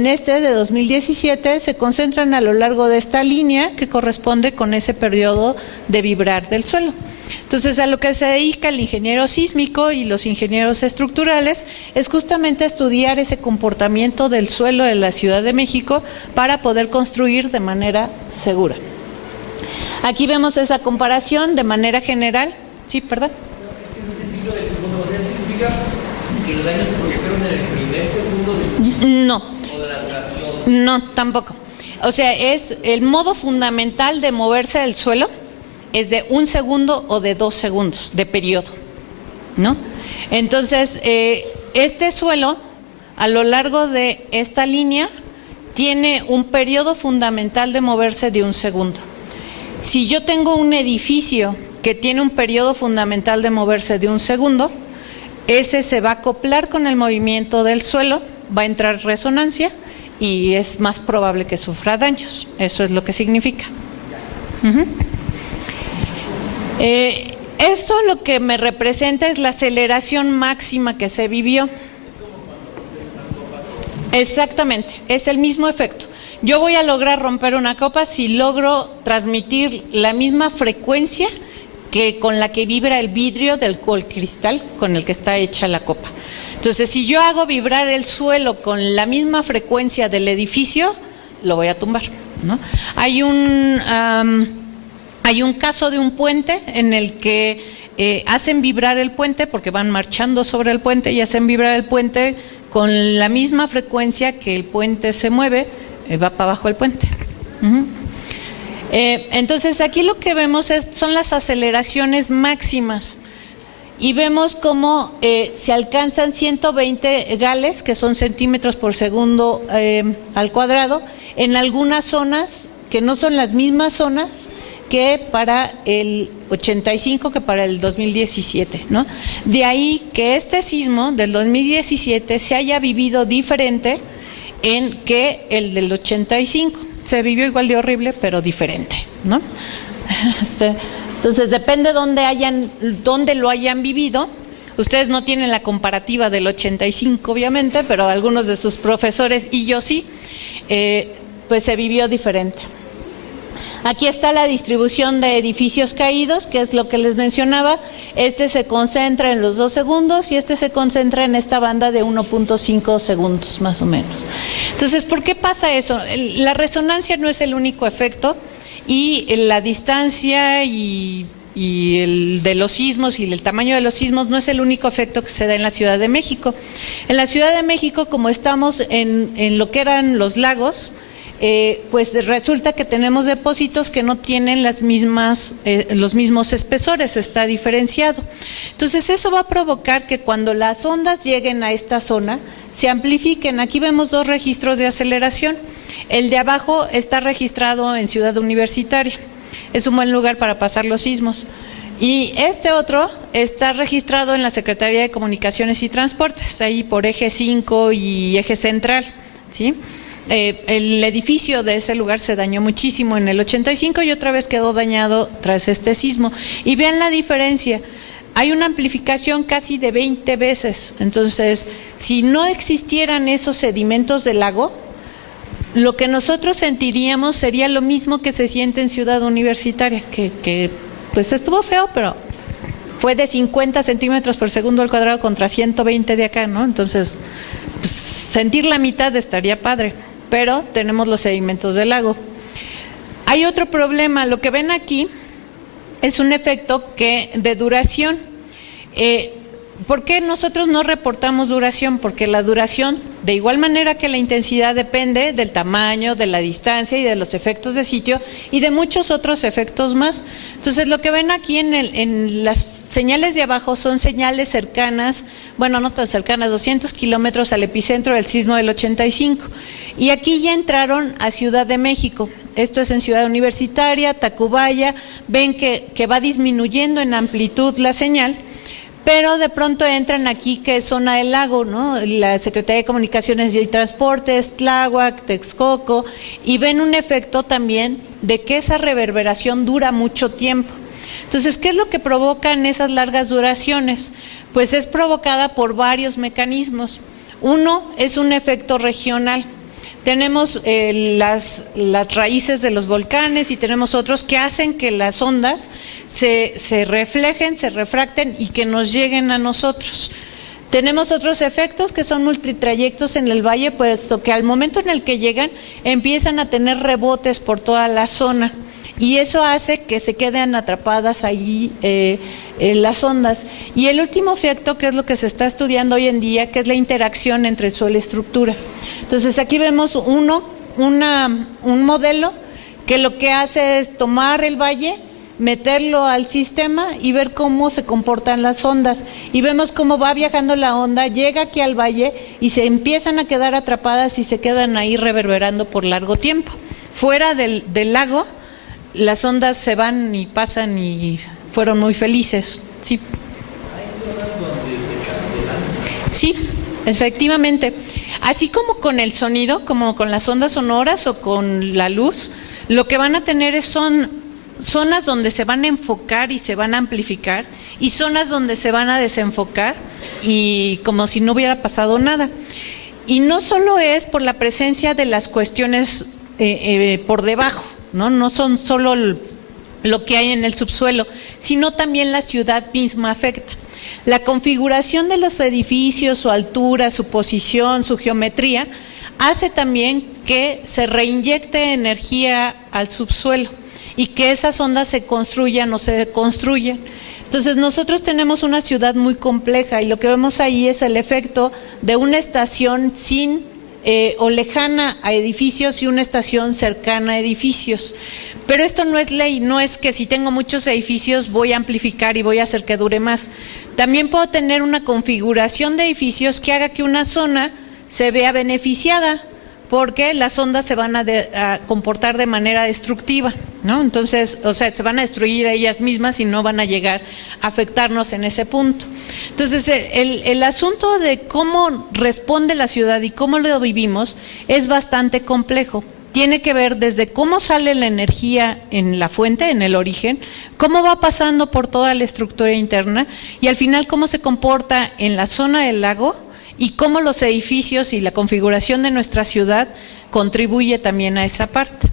este de 2017 se concentran a lo largo de esta línea que corresponde con ese periodo de vibrar del suelo. Entonces, a lo que se dedica el ingeniero sísmico y los ingenieros estructurales es justamente estudiar ese comportamiento del suelo de la Ciudad de México para poder construir de manera segura. Aquí vemos esa comparación de manera general. Sí, perdón. ¿Que los daños se produjeron en el primer segundo No. o de la duración? No, tampoco. O sea, es el modo fundamental de moverse del suelo. Es de 1 segundo o de 2 segundos de periodo, ¿no? Entonces, este suelo, a lo largo de esta línea, tiene un periodo fundamental de moverse de 1 segundo. Si yo tengo un edificio que tiene un periodo fundamental de moverse de 1 segundo, ese se va a acoplar con el movimiento del suelo, va a entrar resonancia y es más probable que sufra daños. Eso es lo que significa. Esto lo que me representa es la aceleración máxima que se vivió. Exactamente, es el mismo efecto. Yo voy a lograr romper una copa si logro transmitir la misma frecuencia que con la que vibra el vidrio del cristal con el que está hecha la copa. Entonces, si yo hago vibrar el suelo con la misma frecuencia del edificio, lo voy a tumbar, ¿no? Hay un caso de un puente en el que hacen vibrar el puente porque van marchando sobre el puente y hacen vibrar el puente con la misma frecuencia que el puente se mueve, va para abajo el puente. Entonces aquí lo que vemos son las aceleraciones máximas y vemos cómo se alcanzan 120 gales, que son centímetros por segundo al cuadrado, en algunas zonas que no son las mismas zonas que para el 85, que para el 2017, ¿no? De ahí que este sismo del 2017 se haya vivido diferente en que el del 85. Se vivió igual de horrible, pero diferente, ¿no? Entonces, depende dónde lo hayan vivido. Ustedes no tienen la comparativa del 85, obviamente, pero algunos de sus profesores, y yo sí, pues se vivió diferente. Aquí está la distribución de edificios caídos, que es lo que les mencionaba. Este se concentra en los 2 segundos y este se concentra en esta banda de 1.5 segundos, más o menos. Entonces, ¿por qué pasa eso? La resonancia no es el único efecto y la distancia y el de los sismos y el tamaño de los sismos no es el único efecto que se da en la Ciudad de México. En la Ciudad de México, como estamos en lo que eran los lagos, pues resulta que tenemos depósitos que no tienen los mismos espesores, está diferenciado. Entonces eso va a provocar que cuando las ondas lleguen a esta zona se amplifiquen. Aquí vemos 2 registros de aceleración. El de abajo está registrado en Ciudad Universitaria, es un buen lugar para pasar los sismos. Y este otro está registrado en la Secretaría de Comunicaciones y Transportes, ahí por Eje 5 y Eje Central, ¿sí? El edificio de ese lugar se dañó muchísimo en el 85 y otra vez quedó dañado tras este sismo. Y vean la diferencia, hay una amplificación casi de 20 veces. Entonces, si no existieran esos sedimentos del lago, lo que nosotros sentiríamos sería lo mismo que se siente en Ciudad Universitaria, que pues estuvo feo, pero fue de 50 centímetros por segundo al cuadrado contra 120 de acá, ¿no? Entonces, pues, sentir la mitad estaría padre. Pero tenemos los sedimentos del lago. Hay otro problema, lo que ven aquí es un efecto de duración. ¿Por qué nosotros no reportamos duración? Porque la duración, de igual manera que la intensidad, depende del tamaño, de la distancia y de los efectos de sitio y de muchos otros efectos más. Entonces, lo que ven aquí en las señales de abajo son señales cercanas, bueno, no tan cercanas, 200 kilómetros al epicentro del sismo del 85. Y aquí ya entraron a Ciudad de México. Esto es en Ciudad Universitaria, Tacubaya. Ven que va disminuyendo en amplitud la señal, pero de pronto entran aquí, que es zona del lago, ¿no? La Secretaría de Comunicaciones y Transportes, Tláhuac, Texcoco, y ven un efecto también de que esa reverberación dura mucho tiempo. Entonces, ¿qué es lo que provocan esas largas duraciones? Pues es provocada por varios mecanismos. Uno es un efecto regional. Tenemos las raíces de los volcanes y tenemos otros que hacen que las ondas se reflejen, se refracten y que nos lleguen a nosotros. Tenemos otros efectos que son multitrayectos en el valle, puesto que al momento en el que llegan empiezan a tener rebotes por toda la zona y eso hace que se queden atrapadas ahí las ondas. Y el último efecto, que es lo que se está estudiando hoy en día, que es la interacción entre suelo y estructura. Entonces aquí vemos un modelo que lo que hace es tomar el valle, meterlo al sistema y ver cómo se comportan las ondas. Y vemos cómo va viajando la onda, llega aquí al valle y se empiezan a quedar atrapadas y se quedan ahí reverberando por largo tiempo. Fuera del lago, las ondas se van y pasan y fueron muy felices. Sí. ¿Hay zonas donde se cancelan? Sí, efectivamente. Así como con el sonido, como con las ondas sonoras o con la luz, lo que van a tener son zonas donde se van a enfocar y se van a amplificar y zonas donde se van a desenfocar y como si no hubiera pasado nada. Y no solo es por la presencia de las cuestiones por debajo, no son solo lo que hay en el subsuelo, sino también la ciudad misma afecta. La configuración de los edificios, su altura, su posición, su geometría, hace también que se reinyecte energía al subsuelo y que esas ondas se construyan o se deconstruyan. Entonces nosotros tenemos una ciudad muy compleja y lo que vemos ahí es el efecto de una estación o lejana a edificios y una estación cercana a edificios. Pero esto no es ley, no es que si tengo muchos edificios voy a amplificar y voy a hacer que dure más. También puedo tener una configuración de edificios que haga que una zona se vea beneficiada, porque las ondas se van a comportar de manera destructiva, ¿no? Entonces, se van a destruir a ellas mismas y no van a llegar a afectarnos en ese punto. Entonces, el asunto de cómo responde la ciudad y cómo lo vivimos es bastante complejo. Tiene que ver desde cómo sale la energía en la fuente, en el origen, cómo va pasando por toda la estructura interna y al final cómo se comporta en la zona del lago y cómo los edificios y la configuración de nuestra ciudad contribuye también a esa parte.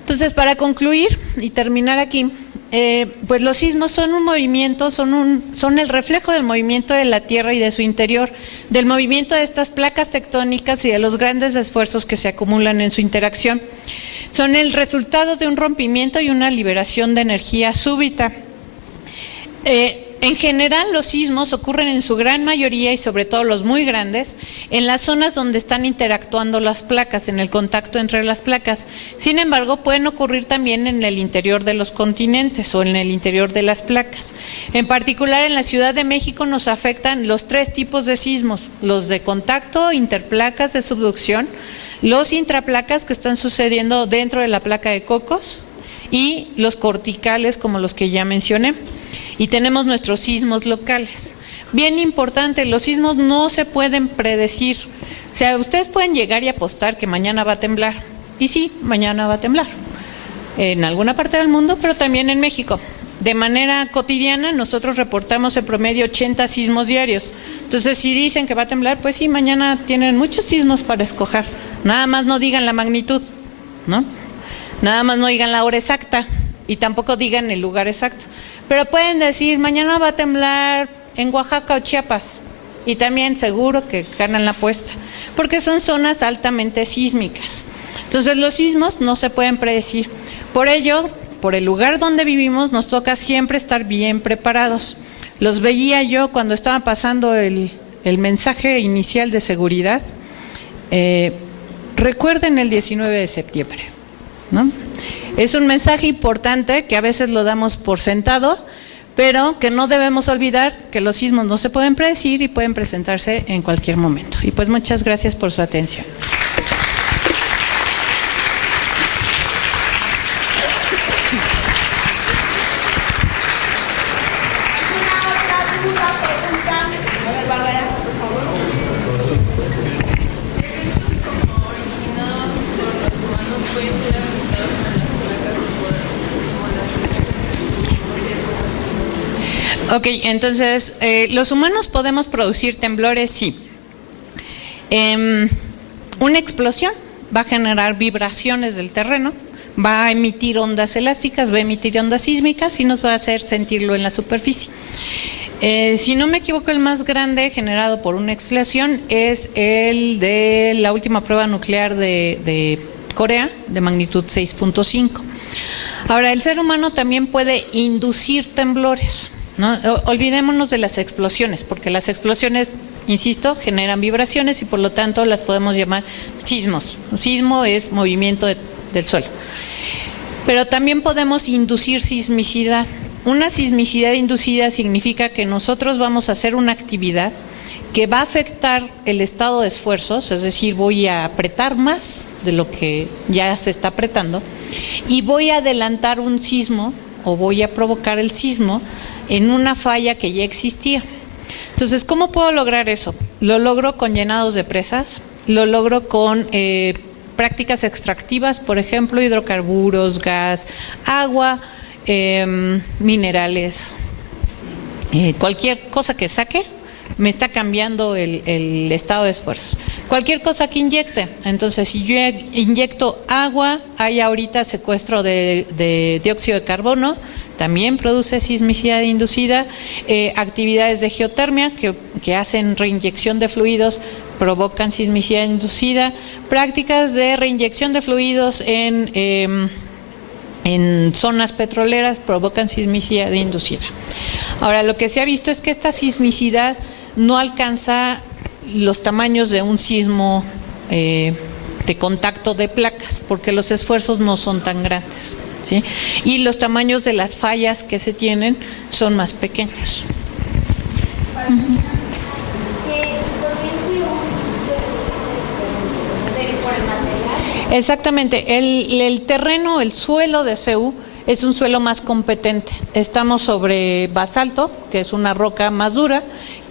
Entonces, para concluir y terminar aquí, pues los sismos son un movimiento, son el reflejo del movimiento de la Tierra y de su interior, del movimiento de estas placas tectónicas y de los grandes esfuerzos que se acumulan en su interacción. Son el resultado de un rompimiento y una liberación de energía súbita. En general, los sismos ocurren en su gran mayoría y sobre todo los muy grandes en las zonas donde están interactuando las placas, en el contacto entre las placas. Sin embargo, pueden ocurrir también en el interior de los continentes o en el interior de las placas. En particular, en la Ciudad de México nos afectan los 3 tipos de sismos: los de contacto, interplacas de subducción, los intraplacas que están sucediendo dentro de la placa de Cocos y los corticales como los que ya mencioné. Y tenemos nuestros sismos locales. Bien importante, los sismos no se pueden predecir. O sea, ustedes pueden llegar y apostar que mañana va a temblar. Y sí, mañana va a temblar. En alguna parte del mundo, pero también en México. De manera cotidiana, nosotros reportamos en promedio 80 sismos diarios. Entonces, si dicen que va a temblar, pues sí, mañana tienen muchos sismos para escoger. Nada más no digan la magnitud, ¿no? Nada más no digan la hora exacta y tampoco digan el lugar exacto. Pero pueden decir, mañana va a temblar en Oaxaca o Chiapas, y también seguro que ganan la apuesta, porque son zonas altamente sísmicas. Entonces los sismos no se pueden predecir. Por ello, por el lugar donde vivimos, nos toca siempre estar bien preparados. Los veía yo cuando estaba pasando el mensaje inicial de seguridad. Recuerden el 19 de septiembre, ¿no? Es un mensaje importante que a veces lo damos por sentado, pero que no debemos olvidar que los sismos no se pueden predecir y pueden presentarse en cualquier momento. Y pues muchas gracias por su atención. Ok, entonces, ¿los humanos podemos producir temblores? Sí. Una explosión va a generar vibraciones del terreno, va a emitir ondas elásticas, va a emitir ondas sísmicas y nos va a hacer sentirlo en la superficie. Si no me equivoco, el más grande generado por una explosión es el de la última prueba nuclear de Corea, de magnitud 6.5. Ahora, el ser humano también puede inducir temblores, ¿no? Olvidémonos de las explosiones, porque las explosiones, insisto, generan vibraciones y por lo tanto las podemos llamar sismos. Un sismo es movimiento del suelo. Pero también podemos inducir sismicidad. Una sismicidad inducida significa que nosotros vamos a hacer una actividad que va a afectar el estado de esfuerzos, es decir, voy a apretar más de lo que ya se está apretando y voy a adelantar un sismo o voy a provocar el sismo en una falla que ya existía. Entonces, ¿cómo puedo lograr eso? Lo logro con llenados de presas, lo logro con prácticas extractivas, por ejemplo, hidrocarburos, gas, agua, minerales, cualquier cosa que saque me está cambiando el estado de esfuerzos. Cualquier cosa que inyecte. Entonces, si yo inyecto agua, hay ahorita secuestro de dióxido de carbono, también produce sismicidad inducida. Actividades de geotermia que hacen reinyección de fluidos provocan sismicidad inducida. Prácticas de reinyección de fluidos en zonas petroleras provocan sismicidad inducida. Ahora, lo que se ha visto es que esta sismicidad no alcanza los tamaños de un sismo de contacto de placas, porque los esfuerzos no son tan grandes, ¿sí? Y los tamaños de las fallas que se tienen son más pequeños. Exactamente, el terreno, el suelo de CEU es un suelo más competente. Estamos sobre basalto, que es una roca más dura,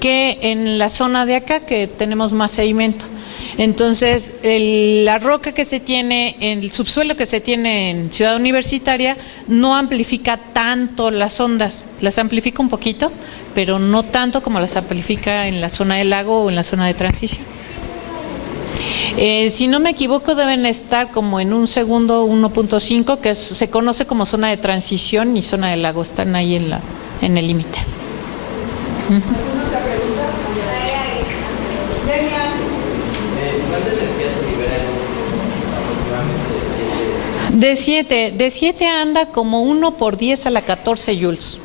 que en la zona de acá, que tenemos más sedimento. Entonces, la roca que se tiene, el subsuelo que se tiene en Ciudad Universitaria, no amplifica tanto las ondas. Las amplifica un poquito, pero no tanto como las amplifica en la zona del lago o en la zona de transición. Si no me equivoco, deben estar como en un segundo 1.5, que se conoce como zona de transición, y zona del lago, están ahí en el límite. De 7 anda como 1 por 10 a la 14 joules.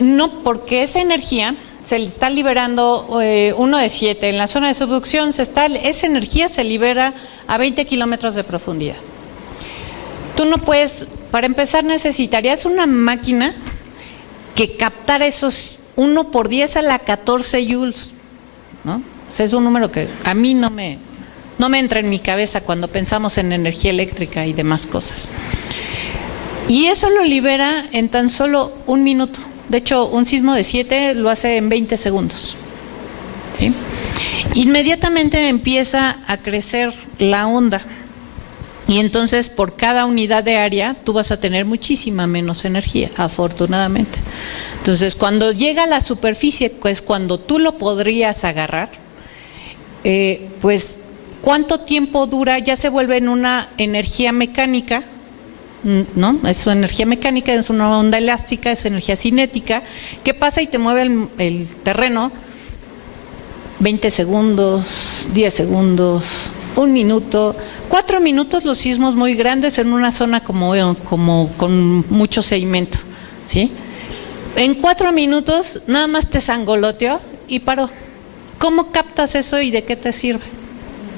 No, porque esa energía se le está liberando 1 de 7. En la zona de subducción esa energía se libera a 20 kilómetros de profundidad. Tú no puedes, para empezar necesitarías una máquina que captara esos 1 por 10 a la 14 joules, ¿no? O sea, es un número que a mí no me entra en mi cabeza cuando pensamos en energía eléctrica y demás cosas. Y eso lo libera en tan solo 1 minuto. De hecho, un sismo de 7 lo hace en 20 segundos. ¿Sí? Inmediatamente empieza a crecer la onda. Y entonces, por cada unidad de área, tú vas a tener muchísima menos energía, afortunadamente. Entonces, cuando llega a la superficie, pues cuando tú lo podrías agarrar, pues, ¿cuánto tiempo dura? Ya se vuelve en una energía mecánica, ¿no? Es una energía mecánica, es una onda elástica, es energía cinética, que pasa y te mueve el terreno 20 segundos, 10 segundos, 1 minuto, 4 minutos los sismos muy grandes en una zona como con mucho sedimento, ¿sí? En 4 minutos nada más te sangoloteó y paró. ¿Cómo captas eso y de qué te sirve?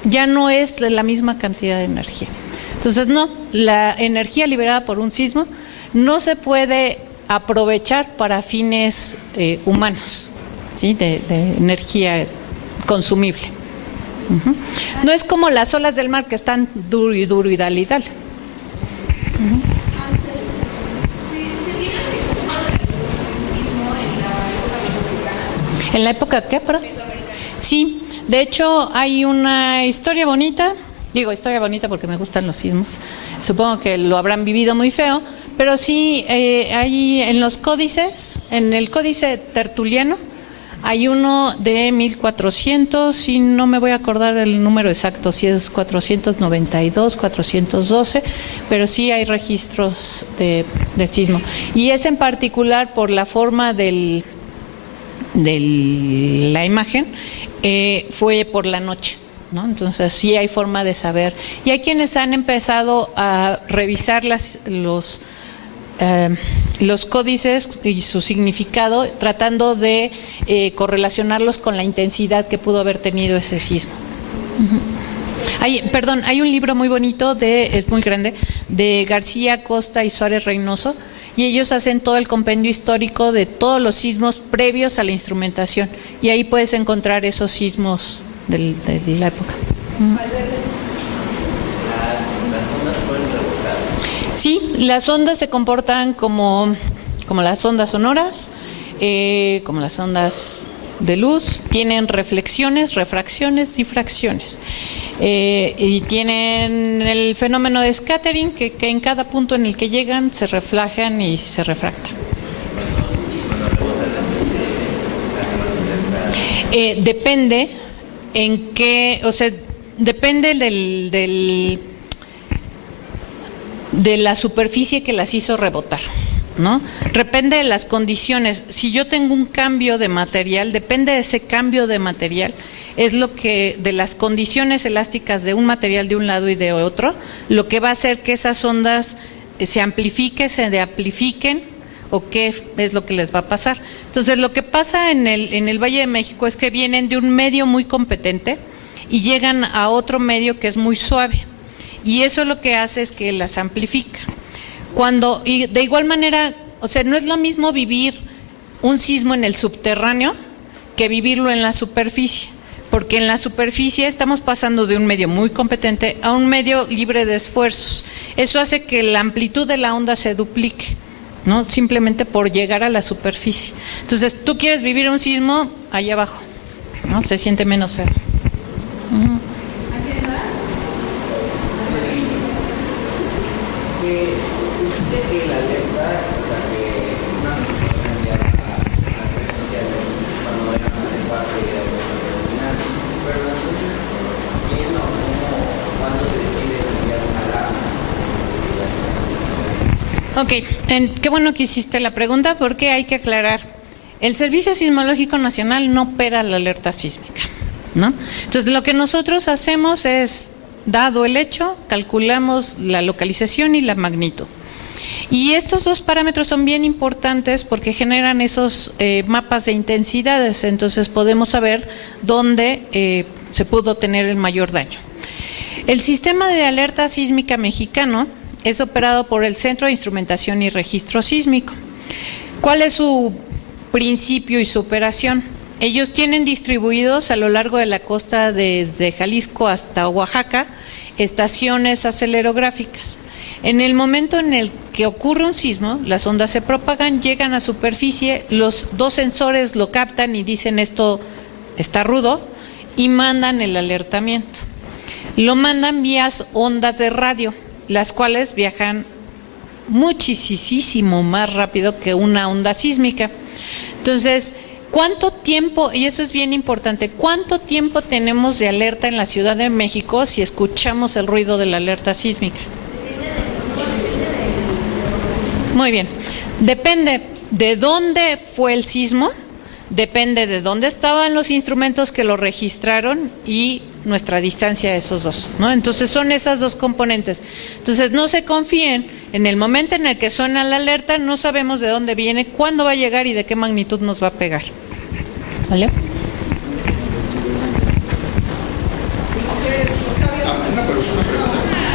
Ya no es la misma cantidad de energía. Entonces, no, la energía liberada por un sismo no se puede aprovechar para fines humanos, ¿sí? de energía consumible. No es como las olas del mar que están duro y dale y dale. ¿En la época qué, perdón? Sí, de hecho hay una historia bonita. Digo historia bonita porque me gustan los sismos. Supongo que lo habrán vivido muy feo, pero sí hay en los códices, en el códice tertuliano, hay uno de 1400, y no me voy a acordar el número exacto, si es 492, 412, pero sí hay registros de sismo. Y es en particular por la forma de la imagen, fue por la noche, ¿no? Entonces sí hay forma de saber. Y hay quienes han empezado a revisar los códices y su significado, tratando de correlacionarlos con la intensidad que pudo haber tenido ese sismo. Hay un libro muy bonito, es muy grande, de García Costa y Suárez Reynoso, y ellos hacen todo el compendio histórico de todos los sismos previos a la instrumentación, y ahí puedes encontrar esos sismos de la época. Sí, las ondas se comportan como las ondas sonoras, como las ondas de luz, tienen reflexiones, refracciones, difracciones. Y tienen el fenómeno de scattering, que en cada punto en el que llegan se reflejan y se refractan. Depende en qué, o sea, depende de la superficie que las hizo rebotar, ¿no? Depende de las condiciones. Si yo tengo un cambio de material, depende de ese cambio de material, es lo que, de las condiciones elásticas de un material de un lado y de otro, lo que va a hacer que esas ondas se amplifiquen, se deamplifiquen, o qué es lo que les va a pasar. Entonces, lo que pasa en el Valle de México es que vienen de un medio muy competente y llegan a otro medio que es muy suave. Y eso lo que hace es que las amplifica. Y de igual manera, o sea, no es lo mismo vivir un sismo en el subterráneo que vivirlo en la superficie. Porque en la superficie estamos pasando de un medio muy competente a un medio libre de esfuerzos. Eso hace que la amplitud de la onda se duplique, ¿no? Simplemente por llegar a la superficie. Entonces, tú quieres vivir un sismo allá abajo, ¿no? Se siente menos feo. Ok, qué bueno que hiciste la pregunta porque hay que aclarar. El Servicio Sismológico Nacional no opera la alerta sísmica, ¿no? Entonces, lo que nosotros hacemos es, dado el hecho, calculamos la localización y la magnitud. Y estos dos parámetros son bien importantes porque generan esos mapas de intensidades, entonces podemos saber dónde se pudo tener el mayor daño. El sistema de alerta sísmica mexicano es operado por el Centro de Instrumentación y Registro Sísmico. ¿Cuál es su principio y su operación? Ellos tienen distribuidos a lo largo de la costa desde Jalisco hasta Oaxaca estaciones acelerográficas. En el momento en el que ocurre un sismo, las ondas se propagan, llegan a superficie, los dos sensores lo captan y dicen esto está rudo y mandan el alertamiento. Lo mandan vía ondas de radio, las cuales viajan muchísimo más rápido que una onda sísmica. Entonces, ¿cuánto tiempo, y eso es bien importante, cuánto tiempo tenemos de alerta en la Ciudad de México si escuchamos el ruido de la alerta sísmica? Muy bien, depende de dónde fue el sismo, depende de dónde estaban los instrumentos que lo registraron y nuestra distancia de esos dos, ¿no? Entonces son esas dos componentes. Entonces no se confíen, en el momento en el que suena la alerta no sabemos de dónde viene, cuándo va a llegar y de qué magnitud nos va a pegar. ¿Vale? Una pregunta.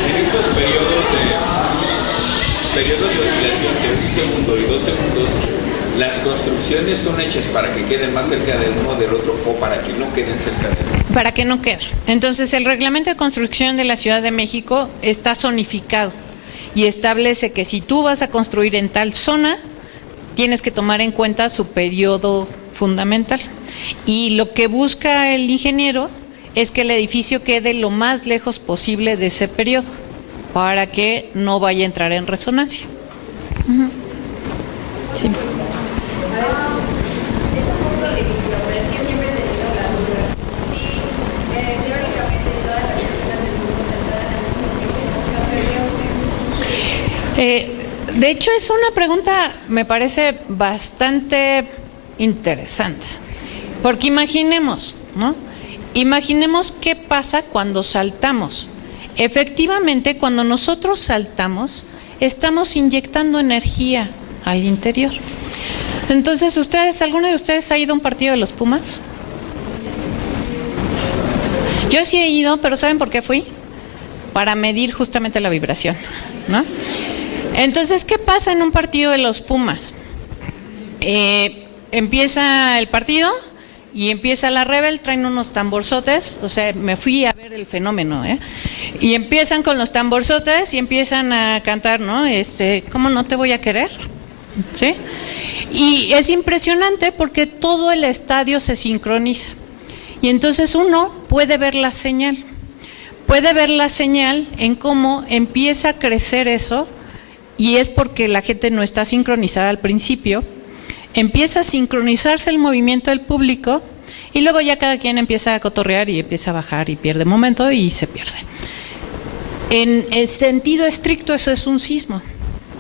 En estos periodos de oscilación de 1 segundo y 2 segundos, ¿las construcciones son hechas para que queden más cerca del uno del otro o para que no queden cerca del otro? Para que no quede. Entonces, el reglamento de construcción de la Ciudad de México está zonificado y establece que si tú vas a construir en tal zona, tienes que tomar en cuenta su periodo fundamental. Y lo que busca el ingeniero es que el edificio quede lo más lejos posible de ese periodo para que no vaya a entrar en resonancia. Sí. De hecho, es una pregunta, me parece bastante interesante, porque imaginemos, ¿no? Imaginemos qué pasa cuando saltamos. Efectivamente, cuando nosotros saltamos, estamos inyectando energía al interior. Entonces, ¿alguno de ustedes ha ido a un partido de los Pumas? Yo sí he ido, pero ¿saben por qué fui? Para medir justamente la vibración, ¿no? Entonces, ¿qué pasa en un partido de los Pumas? Empieza el partido y empieza la Rebel, traen unos tamborzotes, o sea, me fui a ver el fenómeno, y empiezan con los tamborzotes y empiezan a cantar, ¿no? ¿Cómo no te voy a querer? ¿Sí? Y es impresionante porque todo el estadio se sincroniza. Y entonces uno puede ver la señal. Puede ver la señal en cómo empieza a crecer eso, y es porque la gente no está sincronizada al principio. Empieza a sincronizarse el movimiento del público y luego ya cada quien empieza a cotorrear y empieza a bajar y pierde momento y se pierde. En el sentido estricto eso es un sismo,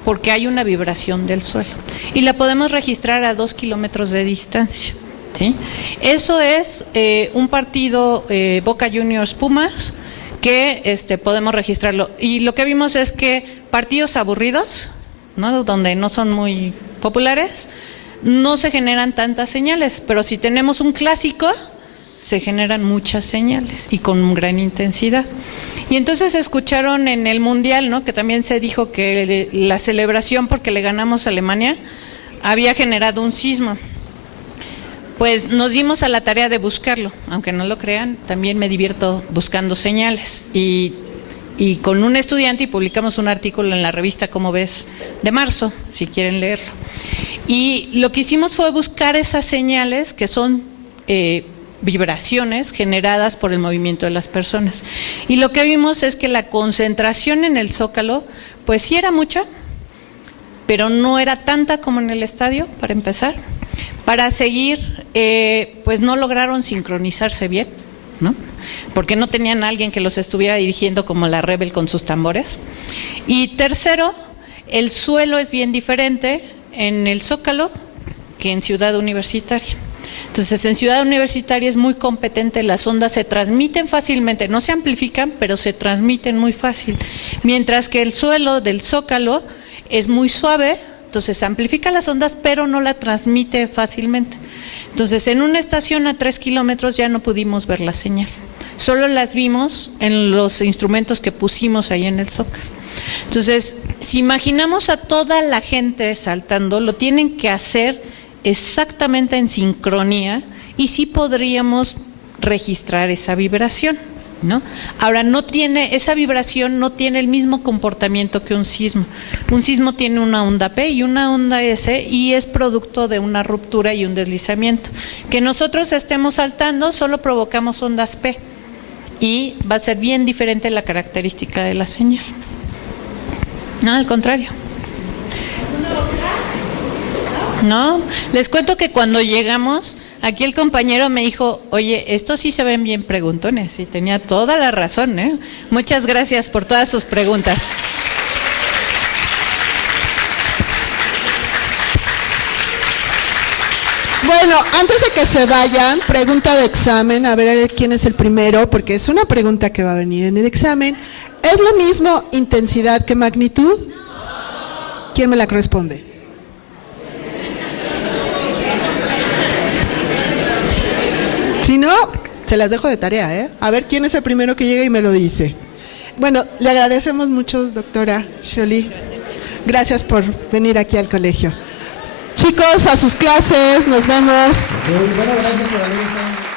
porque hay una vibración del suelo y la podemos registrar a 2 kilómetros de distancia, ¿sí? Eso es un partido Boca Juniors Pumas que podemos registrarlo. Y lo que vimos es que partidos aburridos, ¿no?, donde no son muy populares, no se generan tantas señales, pero si tenemos un clásico, se generan muchas señales y con gran intensidad. Y entonces escucharon en el Mundial, ¿no?, que también se dijo que la celebración porque le ganamos a Alemania había generado un sismo. Pues nos dimos a la tarea de buscarlo, aunque no lo crean, también me divierto buscando señales. Y con un estudiante y publicamos un artículo en la revista Cómo Ves de marzo, si quieren leerlo. Y lo que hicimos fue buscar esas señales que son vibraciones generadas por el movimiento de las personas. Y lo que vimos es que la concentración en el Zócalo, pues sí era mucha, pero no era tanta como en el estadio, para empezar. Para seguir, pues no lograron sincronizarse bien, ¿no?, porque no tenían a alguien que los estuviera dirigiendo como la Rebel con sus tambores. Y tercero, el suelo es bien diferente en el Zócalo que en Ciudad Universitaria. Entonces, en Ciudad Universitaria es muy competente, las ondas se transmiten fácilmente, no se amplifican, pero se transmiten muy fácil. Mientras que el suelo del Zócalo es muy suave, entonces se amplifica las ondas, pero no la transmite fácilmente. Entonces, en una estación a 3 kilómetros ya no pudimos ver la señal. Solo las vimos en los instrumentos que pusimos ahí en el Zócalo. Entonces, si imaginamos a toda la gente saltando, lo tienen que hacer exactamente en sincronía y sí podríamos registrar esa vibración, ¿no? Ahora, esa vibración no tiene el mismo comportamiento que un sismo. Un sismo tiene una onda P y una onda S y es producto de una ruptura y un deslizamiento. Que nosotros estemos saltando, solo provocamos ondas P y va a ser bien diferente la característica de la señal. No, al contrario. No, les cuento que cuando llegamos, aquí el compañero me dijo, oye, estos sí se ven bien preguntones, y tenía toda la razón, ¿eh? Muchas gracias por todas sus preguntas. Bueno, antes de que se vayan, pregunta de examen, a ver quién es el primero, porque es una pregunta que va a venir en el examen. ¿Es lo mismo intensidad que magnitud? ¿Quién me la responde? Si no, se las dejo de tarea, ¿eh? A ver quién es el primero que llega y me lo dice. Bueno, le agradecemos mucho, doctora Xioli. Gracias por venir aquí al colegio. Chicos, a sus clases, nos vemos. Bueno, gracias por haber estado.